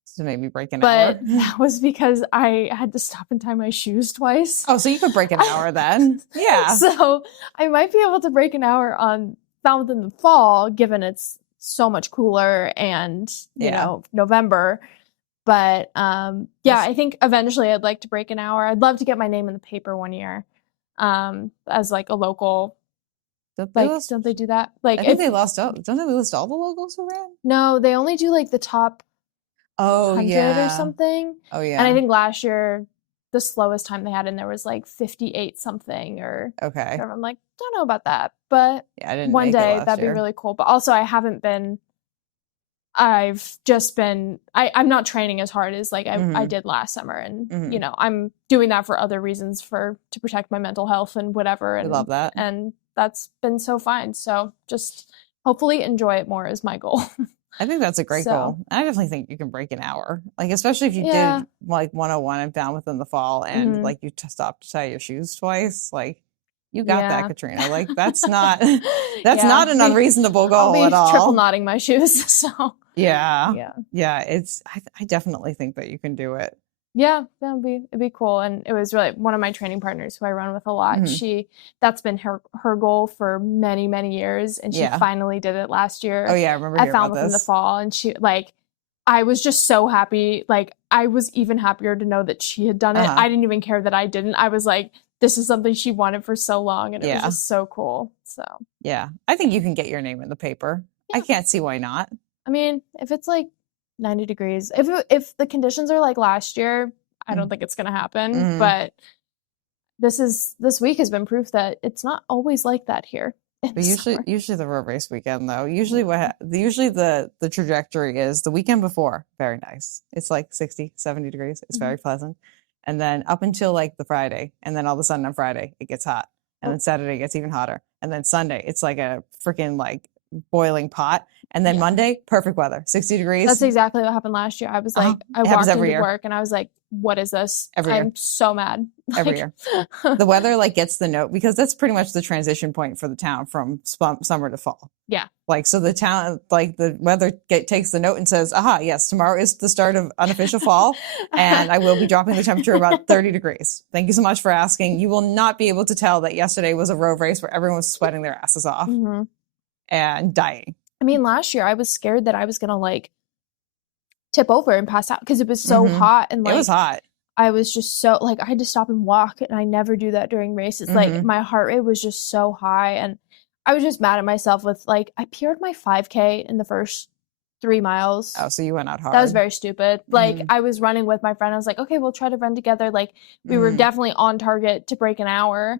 So maybe break an But hour. that was because I had to stop and tie my shoes twice. Oh, so you could break an hour then. Yeah. So I might be able to break an hour on Falmouth in the fall, given it's so much cooler and, you know, November. But I think eventually I'd like to break an hour. I'd love to get my name in the paper one year as like a local. Don't they do that? Like I think they lost out. Don't they list all the locals who ran? No, they only do like the top 100 or something. Oh yeah. And I think last year the slowest time they had in there was like 58 something or whatever. I'm like, don't know about that, but one day that'd be really cool. But also I've just been I'm not training as hard as like I did last summer, and you know, I'm doing that for other reasons to protect my mental health and whatever. And I love that. And that's been so fine. So just hopefully enjoy it more is my goal. I think that's a great goal. I definitely think you can break an hour. Like, especially if you did like 101 and down within the fall and like you stopped to tie your shoes twice. Like you got that, Katrina. Like that's not not an unreasonable goal I'll be at all. Triple knotting my shoes. So yeah. I definitely think that you can do it. Yeah, it'd be cool. And it was really one of my training partners who I run with a lot. That's been her goal for many, many years. And she finally did it last year. Oh yeah, I remember at Falmouth in the fall. And she I was just so happy. Like, I was even happier to know that she had done it. I didn't even care that I didn't. I was like, this is something she wanted for so long, and it was just so cool. So yeah, I think you can get your name in the paper. I can't see why not. I mean, if it's like 90 degrees, if the conditions are like last year, I don't think it's going to happen. But this week has been proof that it's not always like that here. But usually the road race weekend though, usually the trajectory is the weekend before, very nice. It's like 60, 70 degrees. It's very pleasant. And then up until like the Friday, and then all of a sudden on Friday it gets hot. And then Saturday it gets even hotter. And then Sunday it's like a freaking like boiling pot. And then Monday, perfect weather, 60 degrees. That's exactly what happened last year. I was like, I walked into work and I was like, what is this? I'm so mad. Every year. The weather like gets the note, because that's pretty much the transition point for the town from summer to fall. Yeah. Like, so the town, like the weather takes the note and says, aha, yes, tomorrow is the start of unofficial fall. And I will be dropping the temperature about 30 degrees. Thank you so much for asking. You will not be able to tell that yesterday was a road race where everyone was sweating their asses off and dying. I mean, last year I was scared that I was going to like tip over and pass out because it was so hot. And like, it was hot. I was just so like, I had to stop and walk, and I never do that during races. Like, my heart rate was just so high, and I was just mad at myself with like, I PR'd my 5K in the first 3 miles. Oh, so you went out hard. That was very stupid. Like, I was running with my friend. I was like, okay, we'll try to run together. Like, we were definitely on target to break an hour.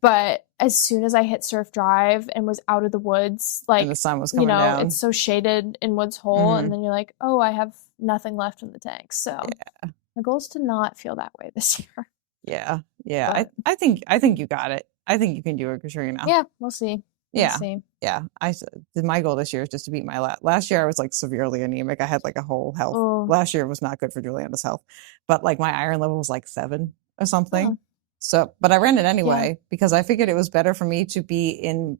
But as soon as I hit Surf Drive and was out of the woods, like, and the sun was coming down. It's so shaded in Woods Hole, and then you're like, oh, I have nothing left in the tank. So my goal is to not feel that way this year. Yeah. I think you got it. I think you can do it, Katrina. Yeah, we'll see. Yeah. My goal this year is just to beat my last year. I was like severely anemic. I had like a whole health. Last year was not good for Juliana's health, but like my iron level was like 7 or something. So, but I ran it anyway because I figured it was better for me to be in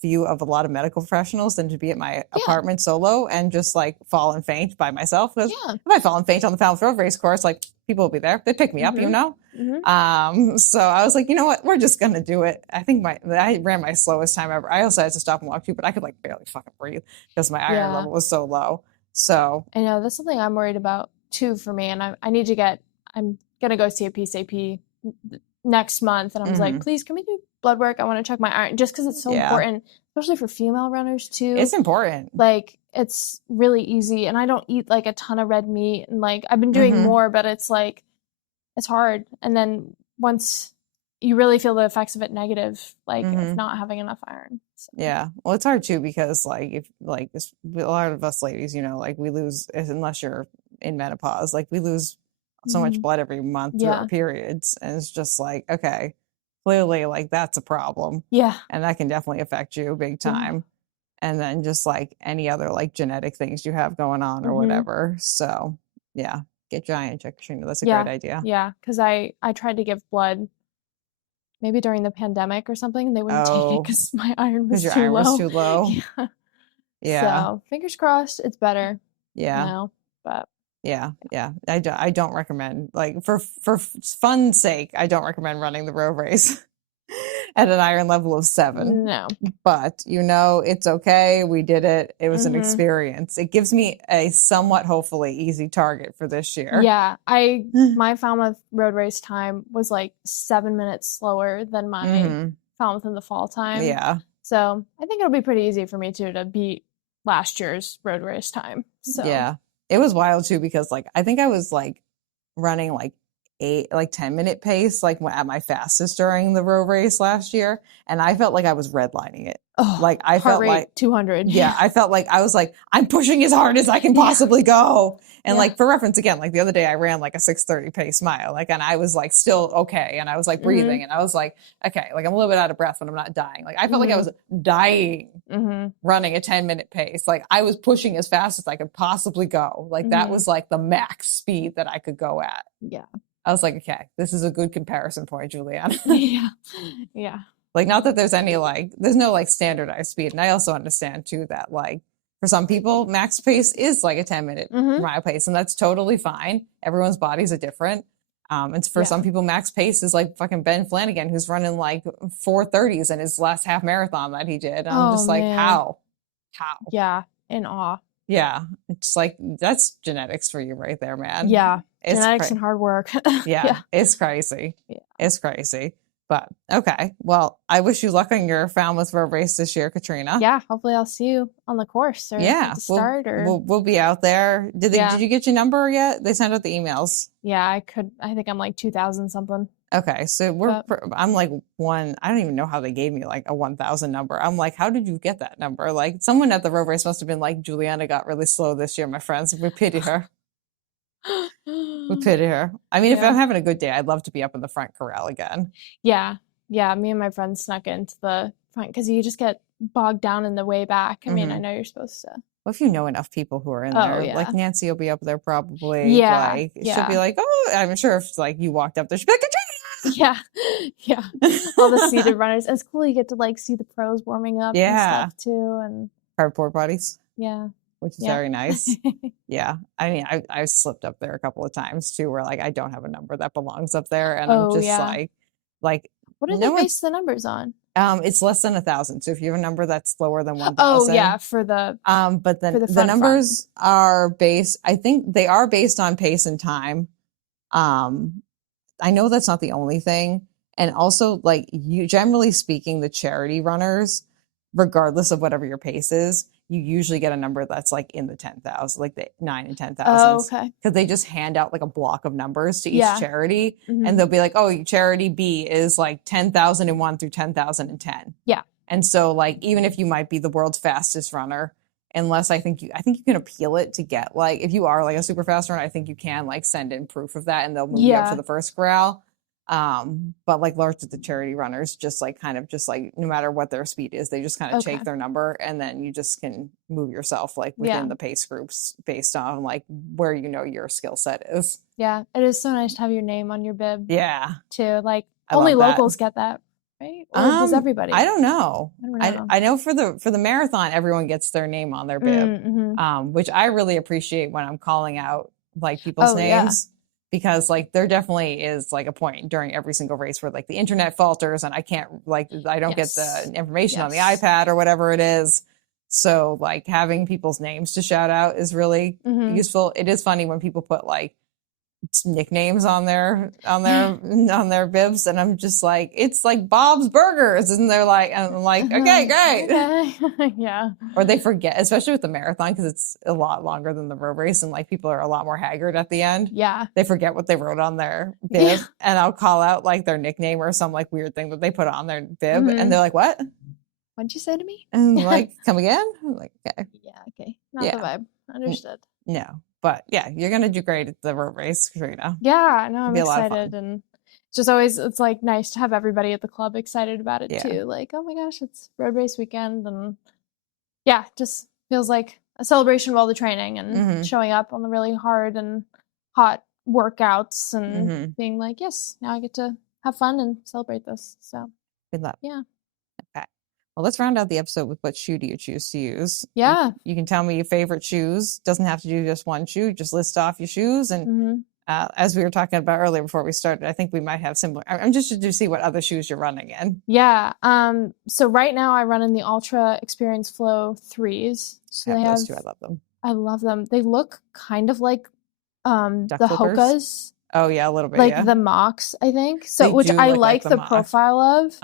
view of a lot of medical professionals than to be at my apartment solo and just like fall and faint by myself. Because if I fall and faint on the Falmouth Road race course, like people will be there. They pick me up, you know? So I was like, you know what? We're just going to do it. I think I ran my slowest time ever. I also had to stop and walk too, but I could like barely fucking breathe because my iron level was so low. So I know that's something I'm worried about too for me. And I'm going to go see a PCP next month. And I was like, please, can we do blood work? I want to check my iron, just because it's so important, especially for female runners too. It's important. Like, it's really easy. And I don't eat like a ton of red meat. And like, I've been doing more, but it's like, it's hard. And then once you really feel the effects of it negative, like of not having enough iron. So. Yeah. Well, it's hard too, because like, if like a lot of us ladies, you know, like we lose, unless you're in menopause, like we lose so much blood every month through our periods. And it's just like, okay, clearly like that's a problem. Yeah. And that can definitely affect you big time. And then just like any other like genetic things you have going on or whatever. So yeah, get your iron check, Katrina. That's a great idea. Yeah. Cause I tried to give blood maybe during the pandemic or something, and they wouldn't take it because my iron was too low. Was too low. Yeah. So fingers crossed it's better. Yeah. Now, but yeah. I don't recommend, like, for fun's sake, I don't recommend running the road race at an iron level of 7. No. But, you know, it's okay. We did it. It was an experience. It gives me a somewhat, hopefully, easy target for this year. Yeah. My Falmouth road race time was like 7 minutes slower than my Falmouth in the fall time. Yeah. So I think it'll be pretty easy for me too to beat last year's road race time. So yeah. It was wild too, because like I think I was like running like 10-minute pace like at my fastest during the road race last year, and I felt like I was redlining it. Like I felt like 200. Yeah, I felt like I was like, I'm pushing as hard as I can possibly go. And like for reference again, like the other day I ran like a 6:30 pace mile, like, and I was like still okay, and I was like breathing, and I was like, okay, like I'm a little bit out of breath, but I'm not dying. Like I felt like I was dying running a 10-minute pace. Like I was pushing as fast as I could possibly go. Like that was like the max speed that I could go at. Yeah. I was like, okay, this is a good comparison point, Juliana. Yeah. Like, not that there's any, like, there's no, like, standardized speed. And I also understand, too, that, like, For some people, max pace is like a 10-minute mile pace, and that's totally fine. Everyone's bodies are different. And for some people, max pace is like fucking Ben Flanagan, who's running like 4:30s in his last half marathon that he did. And I'm just like, how? Yeah, in awe. Yeah, it's like, that's genetics for you right there, man. Yeah, it's genetics and hard work. Yeah, it's crazy. Yeah. It's crazy. But okay, well, I wish you luck on your Falmouth road race this year, Katrina. Yeah, hopefully I'll see you on the course or at the start. We'll be out there. Did you get your number yet? They sent out the emails. Yeah, I think I'm like 2,000 something. Okay, so I'm like I don't even know how they gave me like a 1,000 number. I'm like, how did you get that number? Like, someone at the road race must have been like, Juliana got really slow this year, my friends. We pity her. We pity her. I mean, if I'm having a good day, I'd love to be up in the front corral again. Yeah. Yeah. Me and my friends snuck into the front because you just get bogged down in the way back. I mean, I know you're supposed to. Well, if you know enough people who are in there, like Nancy will be up there probably. Yeah. Like, she'll be like, oh, I'm sure if like you walked up there, she'd be like, Katrina! Yeah. All the seated runners. It's cool. You get to like see the pros warming up and stuff too. And hardcore bodies. Yeah. Which is very nice. Yeah. I mean, I've slipped up there a couple of times too, where like I don't have a number that belongs up there. And I'm just like, what do they base the numbers on? It's less than 1,000. So if you have a number that's lower than 1,000. Oh yeah, for the but then the numbers are based, I think they are based on pace and time. I know that's not the only thing. And also, like, you generally speaking, the charity runners, regardless of whatever your pace is, you usually get a number that's like in the 10,000, like the 9 and 10,000. Oh, okay. Because they just hand out like a block of numbers to each charity, and they'll be like, "Oh, charity B is like 10,001 through 10,010." Yeah. And so, like, even if you might be the world's fastest runner, unless I think you can appeal it to get, like, if you are like a super fast runner, I think you can like send in proof of that, and they'll move you up to the first corral. But like large of the charity runners, just like kind of just like no matter what their speed is, they just kind of take their number, and then you just can move yourself like within the pace groups based on like where you know your skill set is. Yeah, it is so nice to have your name on your bib. Yeah, too. Like only locals get that, right? Or does everybody? I don't know. I know for the marathon, everyone gets their name on their bib, which I really appreciate when I'm calling out like people's names. Because like there definitely is like a point during every single race where like the internet falters and I don't get the information on the iPad or whatever it is. So like having people's names to shout out is really useful. It is funny when people put like nicknames on their bibs, and I'm just like, it's like Bob's Burgers, and they're like, and I'm like, okay, great. Yeah. Or they forget, especially with the marathon, because it's a lot longer than the road race, and like people are a lot more haggard at the end. Yeah. They forget what they wrote on their bib, and I'll call out like their nickname or some like weird thing that they put on their bib, and they're like, what? What'd you say to me? And I'm like, come again? I'm like, okay. Yeah, okay. Not the vibe. Understood. No. But yeah, you're going to do great at the road race, Katrina. Yeah, no, I'm excited. And just always, it's like nice to have everybody at the club excited about it too. Like, oh my gosh, it's road race weekend. And yeah, just feels like a celebration of all the training and showing up on the really hard and hot workouts and being like, yes, now I get to have fun and celebrate this. So good luck. Yeah. Okay. Well, let's round out the episode with what shoe do you choose to use? Yeah. You can tell me your favorite shoes. Doesn't have to do just one shoe. Just list off your shoes. And as we were talking about earlier before we started, I think we might have similar. I'm just to see what other shoes you're running in. Yeah. So right now I run in the Ultra Experience Flow 3s. So I have those too. I love them. I love them. They look kind of like the Hokas. Oh yeah, a little bit. Like the Mocs, I think. So which I like the profile of.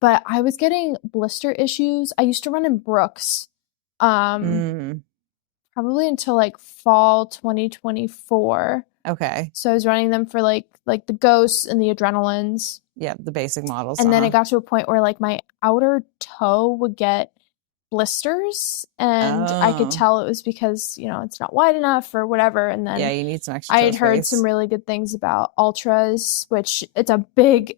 But I was getting blister issues. I used to run in Brooks, probably until like fall 2024. Okay. So I was running them for like the Ghosts and the Adrenalines. Yeah, the basic models. And then it got to a point where like my outer toe would get blisters, and I could tell it was because it's not wide enough or whatever. And then you need some extra. I had heard some really good things about Ultras, which it's a big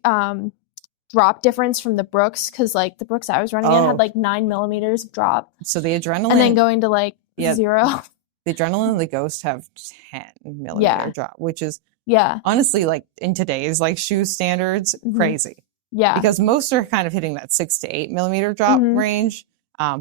drop difference from the Brooks, because like the Brooks I was running in had like 9 millimeters of drop. So the Adrenaline, and then going to like 0. The Adrenaline and the Ghost have 10 millimeter drop, which is honestly like in today's like shoe standards crazy. Yeah, because most are kind of hitting that 6 to 8 millimeter drop range.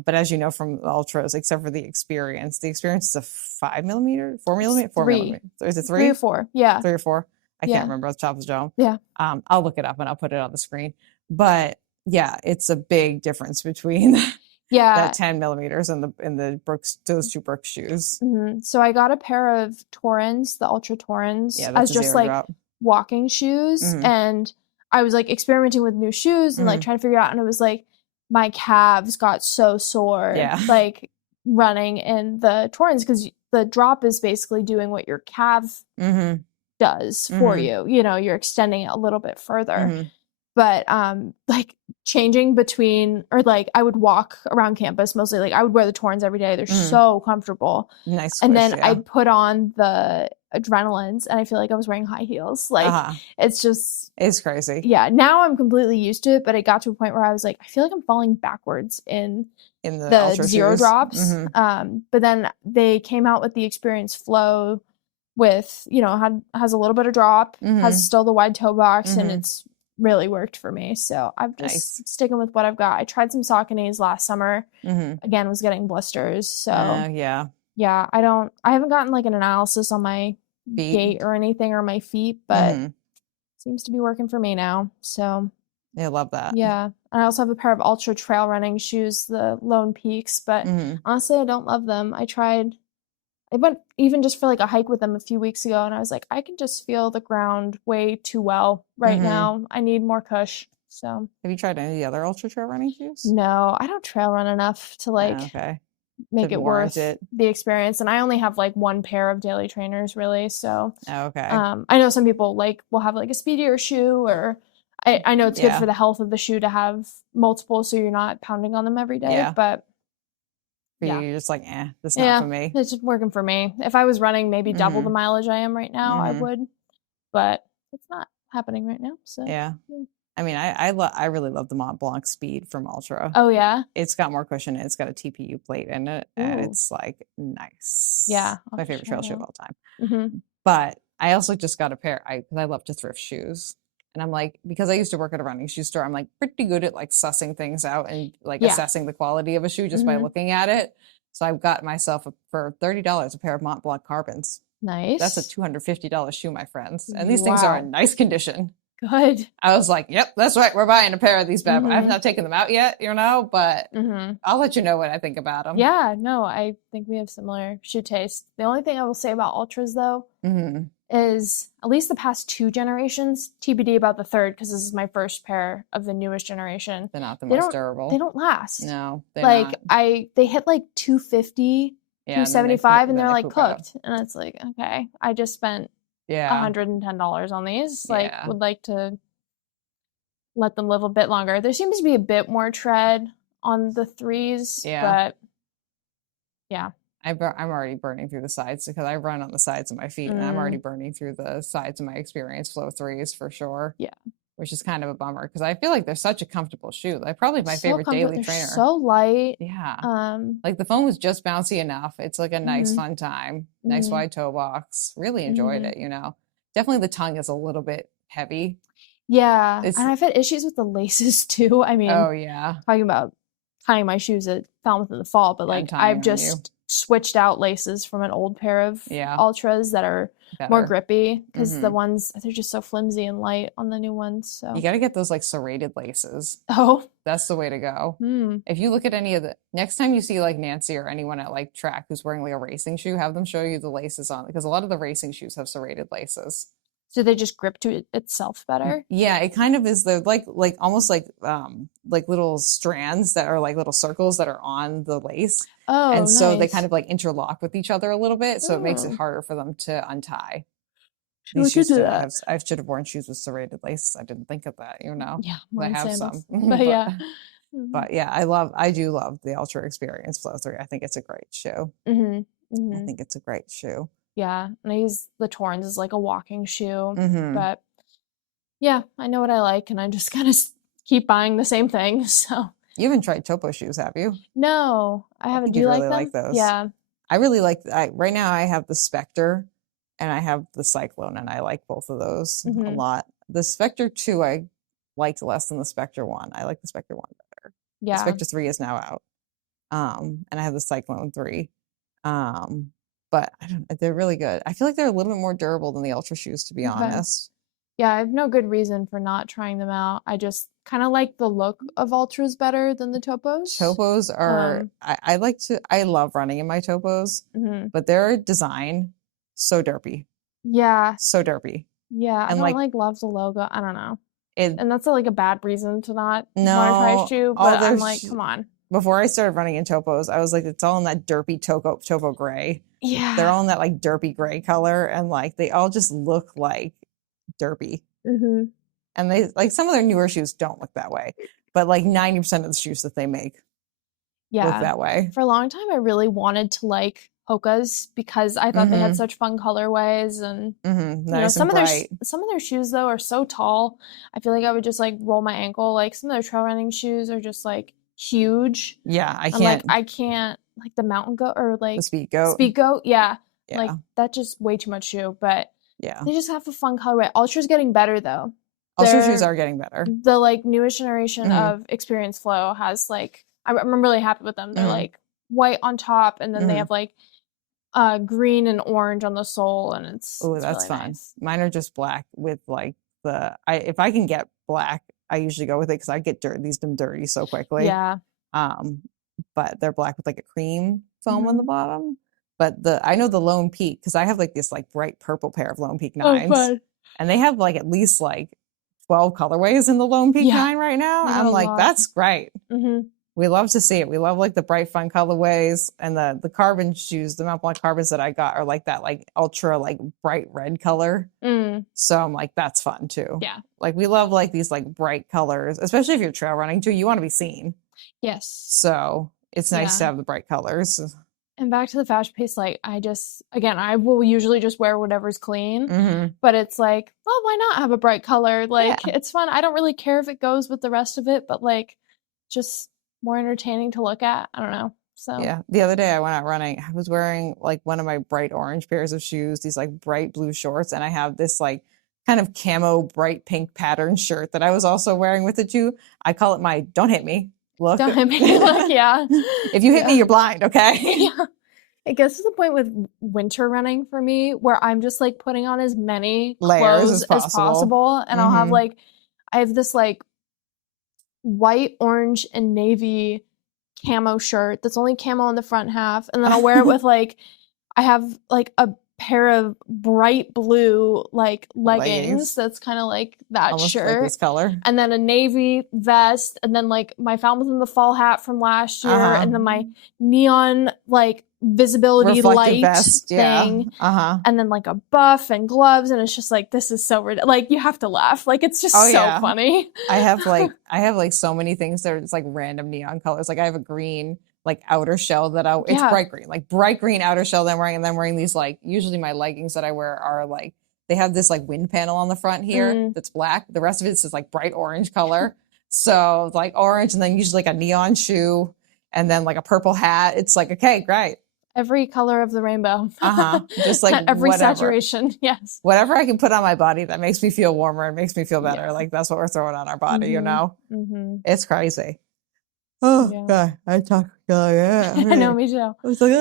But as you know from the ultras, except for the experience is a 5 millimeter, 4 millimeter, 4 3. millimeter. Is it 3? 3 or 4. Yeah. 3 or 4. I can't remember off the top of the dome. Yeah. I'll look it up and I'll put it on the screen. But yeah, it's a big difference between that 10 millimeters and the Brooks, those 2 Brooks shoes. So I got a pair of Torrens, the Ultra Torrens, as just like walking shoes. And I was like experimenting with new shoes and like trying to figure it out. And it was like my calves got so sore, like running in the Torrens, because the drop is basically doing what your calf does for you. You know, you're extending it a little bit further. But like changing between, or like I would walk around campus mostly, like I would wear the Torrens every day. They're so comfortable. Nice. And then I'd put on the Adrenalines and I feel like I was wearing high heels. Like it's crazy. Yeah. Now I'm completely used to it, but it got to a point where I was like, I feel like I'm falling backwards in the zero drops. But then they came out with the Experience Flow with, you know, has a little bit of drop, has still the wide toe box, and it's really worked for me. So I'm just sticking with what I've got. I tried some Sauconys last summer. Again, was getting blisters. So I haven't gotten like an analysis on my gait or anything, or my feet, but seems to be working for me now. So I love that. Yeah. And I also have a pair of Ultra trail running shoes, the Lone Peaks, but honestly, I don't love them. I went even just for like a hike with them a few weeks ago, and I was like, I can just feel the ground way too well right now. I need more cush. So have you tried any of the other Ultra trail running shoes? No, I don't trail run enough to like make it worth the experience. And I only have like 1 pair of daily trainers really. So I know some people like will have like a speedier shoe, or I know it's good for the health of the shoe to have multiple so you're not pounding on them every day. But you're just like, this is not for me. It's just working for me. If I was running maybe double the mileage I am right now, I would. But it's not happening right now. So I mean, I really love the Mont Blanc Speed from Ultra. Oh yeah, it's got more cushion. It's got a TPU plate in it, and it's like nice. Yeah, my favorite trail shoe of all time. But I also just got a pair. Because I love to thrift shoes. And I'm like, because I used to work at a running shoe store, I'm like pretty good at like sussing things out and like assessing the quality of a shoe just by looking at it. So I've got myself for $30 a pair of Mont Blanc Carbons. Nice. That's a $250 shoe, my friends. And these things are in nice condition. Good. I was like, yep, that's right. We're buying a pair of these bad boys. I've not taken them out yet, you know, but I'll let you know what I think about them. Yeah, no, I think we have similar shoe taste. The only thing I will say about Ultras though, is at least the past 2 generations, TBD about the third, because this is my first pair of the newest generation. They're not the most durable. They don't last. No, like not. They hit like 250, 275, and they're like cooked. And it's like, okay, I just spent $110 on these. Like, would like to let them live a bit longer. There seems to be a bit more tread on the 3s, but I'm already burning through the sides because I run on the sides of my feet, and I'm already burning through the sides of my Experience Flow 3s for sure. Yeah. Which is kind of a bummer because I feel like they're such a comfortable shoe. Like probably my favorite daily trainer. So light. Yeah. Like the foam was just bouncy enough. It's like a nice fun time. Nice wide toe box. Really enjoyed it, you know. Definitely the tongue is a little bit heavy. Yeah. And I've had issues with the laces too. I mean, talking about tying my shoes at Falmouth in the fall, but like I've just switched out laces from an old pair of Ultras that are more grippy, because the ones, they're just so flimsy and light on the new ones. So you got to get those like serrated laces. Oh, that's the way to go. If you look at any of the next time you see like Nancy or anyone at like track who's wearing like a racing shoe, have them show you the laces on, because a lot of the racing shoes have serrated laces. So they just grip to itself better? Yeah, it kind of is. They're like almost like little strands that are like little circles that are on the lace. Oh, and so they kind of like interlock with each other a little bit, so it makes it harder for them to untie. I should have worn shoes with serrated laces. I didn't think of that, you know. Yeah, I have some. But yeah, I do love the Ultra Experience Flow 3. I think it's a great shoe. I think it's a great shoe. Yeah, and I use the Torrens as like a walking shoe, but yeah, I know what I like, and I just kind of keep buying the same thing. So you haven't tried Topo shoes, have you? No, I haven't. Do you really like them? those? Yeah, I really like. Right now, I have the Spectre, and I have the Cyclone, and I like both of those a lot. The Spectre 2 I liked less than the Spectre 1. I like the Spectre 1 better. Yeah, the Spectre 3 is now out. And I have the Cyclone 3. But they're really good. I feel like they're a little bit more durable than the Ultra shoes, to be honest. Yeah, I have no good reason for not trying them out. I just kind of like the look of Ultras better than the Topos. Topos are, I love running in my Topos, but their design, so derpy. Yeah. So derpy. Yeah, and I don't love the logo. I don't know. And that's like a bad reason to not want to try a shoe, but I'm like, come on. Before I started running in Topos, I was like, it's all in that derpy Topo gray. Yeah. They're all in that like derpy gray color, and like they all just look like derpy. And they like some of their newer shoes don't look that way, but like 90% of the shoes that they make look that way. For a long time, I really wanted to like Hoka's because I thought they had such fun colorways, and nice some and of their shoes though are so tall. I feel like I would just like roll my ankle. Like some of their trail running shoes are just like huge. Yeah, I can't like the Mountain Goat or like the Speed Goat. Speed Goat, yeah. Like that's just way too much shoe, but they just have a fun colorway. Ultra's getting better though. Ultra shoes are getting better. The like newest generation of Experience Flow has like I'm really happy with them. They're like white on top, and then they have like green and orange on the sole, and it's that's really fun. Nice. Mine are just black with like if I can get black, I usually go with it because I get them dirty so quickly. Yeah. But they're black with like a cream foam on the bottom. But I know the Lone Peak, because I have like this like bright purple pair of Lone Peak 9s. And they have like at least like 12 colorways in the Lone Peak 9 right now. I'm like, that's great. We love to see it. We love like the bright fun colorways, and the carbon shoes, the Mount Blanc carbons that I got are like that like ultra like bright red color. So I'm like, that's fun too. Yeah. Like we love like these like bright colors, especially if you're trail running too. You want to be seen. Yes. So it's nice to have the bright colors. And back to the fashion piece, like I will usually just wear whatever's clean, but it's like, well, why not have a bright color? Like it's fun. I don't really care if it goes with the rest of it, but like just more entertaining to look at. I don't know. So yeah, the other day I went out running. I was wearing like one of my bright orange pairs of shoes, these like bright blue shorts, and I have this like kind of camo bright pink pattern shirt that I was also wearing with it too. I call it my "Don't hit me" look. Don't hit me look. Yeah. If you hit me, you're blind. Okay. Yeah. It gets to the point with winter running for me where I'm just like putting on as many clothes as possible. And I'll have like, I have this like white, orange, and navy camo shirt that's only camo on the front half. And then I'll wear it with like, I have like a pair of bright blue like leggings that's kind of like that almost shirt. Like this color. And then a navy vest, and then like my Falmouth in the Fall hat from last year, and then my neon like visibility reflective light vest, thing, and then like a buff and gloves, and it's just like, this is so ridiculous. Like you have to laugh. Like it's just so funny. I have like so many things that are just like random neon colors. Like I have a green like outer shell that it's bright green outer shell that I'm wearing, and then wearing these like, usually my leggings that I wear are like, they have this like wind panel on the front here that's black. The rest of it is just like bright orange color. So like orange, and then usually like a neon shoe, and then like a purple hat. It's like, okay, great. Every color of the rainbow. Just like every whatever. Saturation. Yes. Whatever I can put on my body that makes me feel warmer and makes me feel better. Like that's what we're throwing on our body, you know? It's crazy. Oh, God. I talk. Yeah. I know, me too. I was like,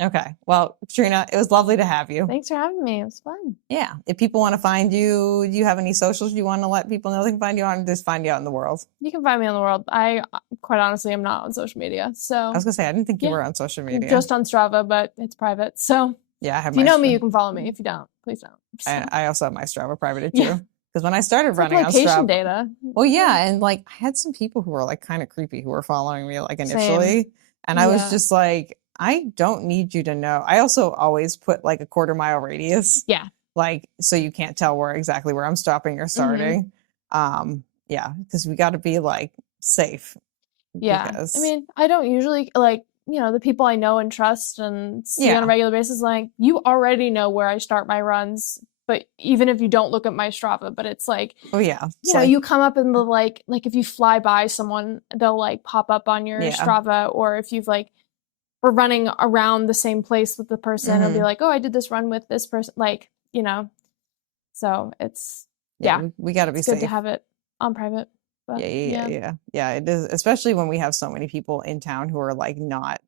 Okay. Well, Katrina, it was lovely to have you. Thanks for having me. It was fun. Yeah. If people want to find you, do you have any socials you want to let people know they can find you on, or just find you out in the world? You can find me on the world. I quite honestly am not on social media. So I was going to say, I didn't think you were on social media. Just on Strava, but it's private. So yeah, if you know me, you can follow me. If you don't, please don't. So. I also have my Strava privated too. Because when I started running on Strava, data. Well, yeah, and like I had some people who were like kind of creepy who were following me like initially, and I was just like, I don't need you to know. I also always put like a 1/4 mile radius, like so you can't tell exactly where I'm stopping or starting. Because we got to be like safe. Yeah, I mean, I don't usually like, you know, the people I know and trust and see on a regular basis. Like you already know where I start my runs. But even if you don't look at my Strava, but it's like, you know, you come up in the like if you fly by someone, they'll like pop up on your Strava, or if you've like, we're running around the same place with the person, it'll be like, oh, I did this run with this person, like, you know, so it's, we got to be safe. Good to have it on private. But, yeah. It is, especially when we have so many people in town who are like not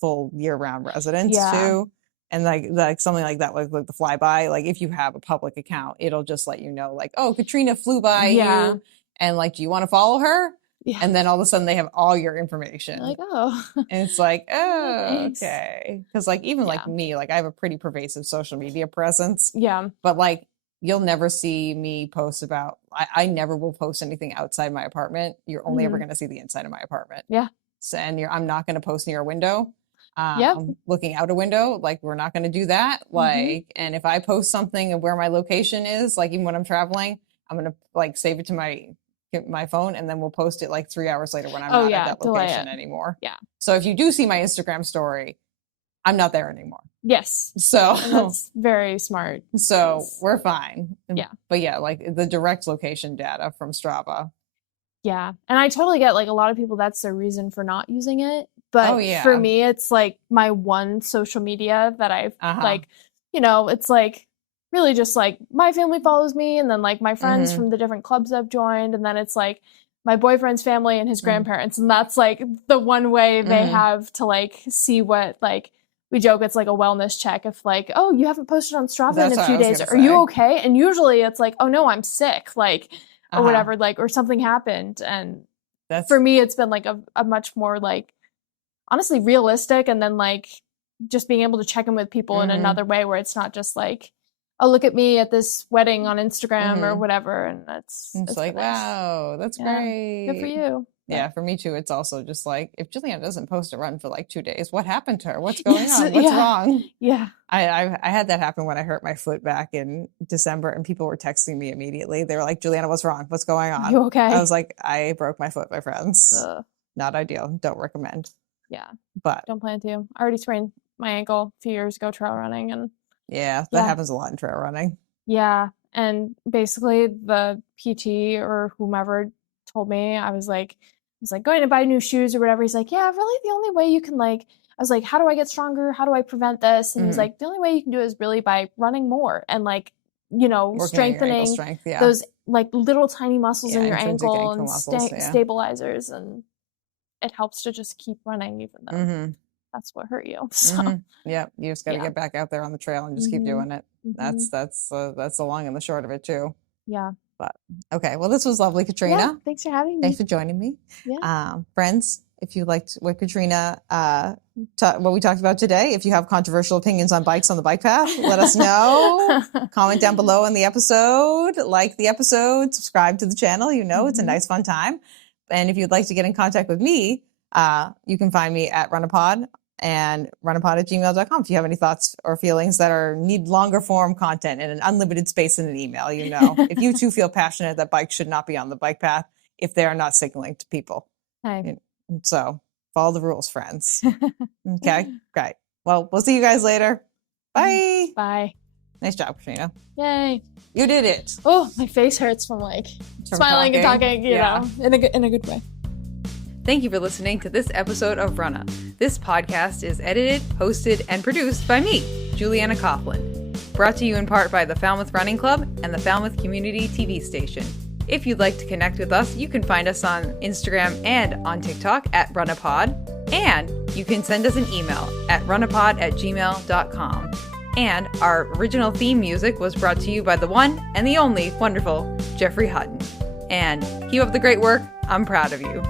full year-round residents too. And like something like that, like the flyby, like if you have a public account, it'll just let you know, like, oh, Katrina flew by you, and like, do you want to follow her? Yeah. And then all of a sudden they have all your information. Like, oh. And it's like, oh, okay. Because like even like me, like I have a pretty pervasive social media presence. Yeah. But like you'll never see me post about, I never will post anything outside my apartment. You're only ever going to see the inside of my apartment. Yeah. So, and I'm not going to post near a window. Looking out a window, like we're not going to do that. Like, and if I post something of where my location is, like even when I'm traveling, I'm going to like save it to my phone, and then we'll post it like 3 hours later when I'm not at that location anymore. Yeah. So if you do see my Instagram story, I'm not there anymore. Yes. So and that's very smart. So we're fine. Yeah. But yeah, like the direct location data from Strava. Yeah. And I totally get like a lot of people, that's their reason for not using it. But for me, it's like my one social media that I've like, you know, it's like really just like my family follows me, and then like my friends from the different clubs I've joined. And then it's like my boyfriend's family and his grandparents. And that's like the one way they have to like see what, like, we joke it's like a wellness check. If like, oh, you haven't posted on Strava in a few days. Are you okay? And usually it's like, oh no, I'm sick. Like, or whatever, like, or something happened. And for me, it's been like a much more like, honestly, realistic. And then like just being able to check in with people in another way where it's not just like, oh, look at me at this wedding on Instagram or whatever. And it's like, wow, that's great. Good for you. Yeah, for me too. It's also just like, if Juliana doesn't post a run for like 2 days, what happened to her? What's going on? What's wrong? Yeah. I had that happen when I hurt my foot back in December, and people were texting me immediately. They were like, Juliana, what's wrong? What's going on? You okay? I was like, I broke my foot, my friends. Not ideal. Don't recommend. Yeah. But don't plan to. I already sprained my ankle a few years ago trail running, and that happens a lot in trail running. Yeah. And basically the PT or whomever told me, I was like going to buy new shoes or whatever. He's like, yeah, really the only way you can like, I was like, how do I get stronger? How do I prevent this? And he was like, the only way you can do it is really by running more and like, you know, working strengthening those like little tiny muscles in your ankle and stabilizers. And it helps to just keep running even though that's what hurt you. So yeah, you just got to get back out there on the trail and just keep doing it. That's the long and the short of it too. Yeah. But okay, well, this was lovely, Katrina. Yeah, thanks for having me. Thanks for joining me. Yeah. Friends, if you liked what Katrina, what we talked about today, if you have controversial opinions on bikes on the bike path, let us know. Comment down below in the episode, like the episode, subscribe to the channel. You know, it's a nice, fun time. And if you'd like to get in contact with me, you can find me at Runnapod and runnapod@gmail.com. If you have any thoughts or feelings that need longer form content and an unlimited space in an email, you know, if you too feel passionate that bikes should not be on the bike path, if they are not signaling to people. So follow the rules, friends. Okay, great. Well, we'll see you guys later. Bye. Bye. Nice job, Katrina. Yay. You did it. Oh, my face hurts from smiling and talking, you know, in a good way. Thank you for listening to this episode of Runnah. This podcast is edited, hosted, and produced by me, Juliana Coughlin. Brought to you in part by the Falmouth Running Club and the Falmouth Community TV station. If you'd like to connect with us, you can find us on Instagram and on TikTok at Runnapod. And you can send us an email at runnapod@gmail.com. And our original theme music was brought to you by the one and the only wonderful Jeffrey Hutton. And keep up the great work. I'm proud of you.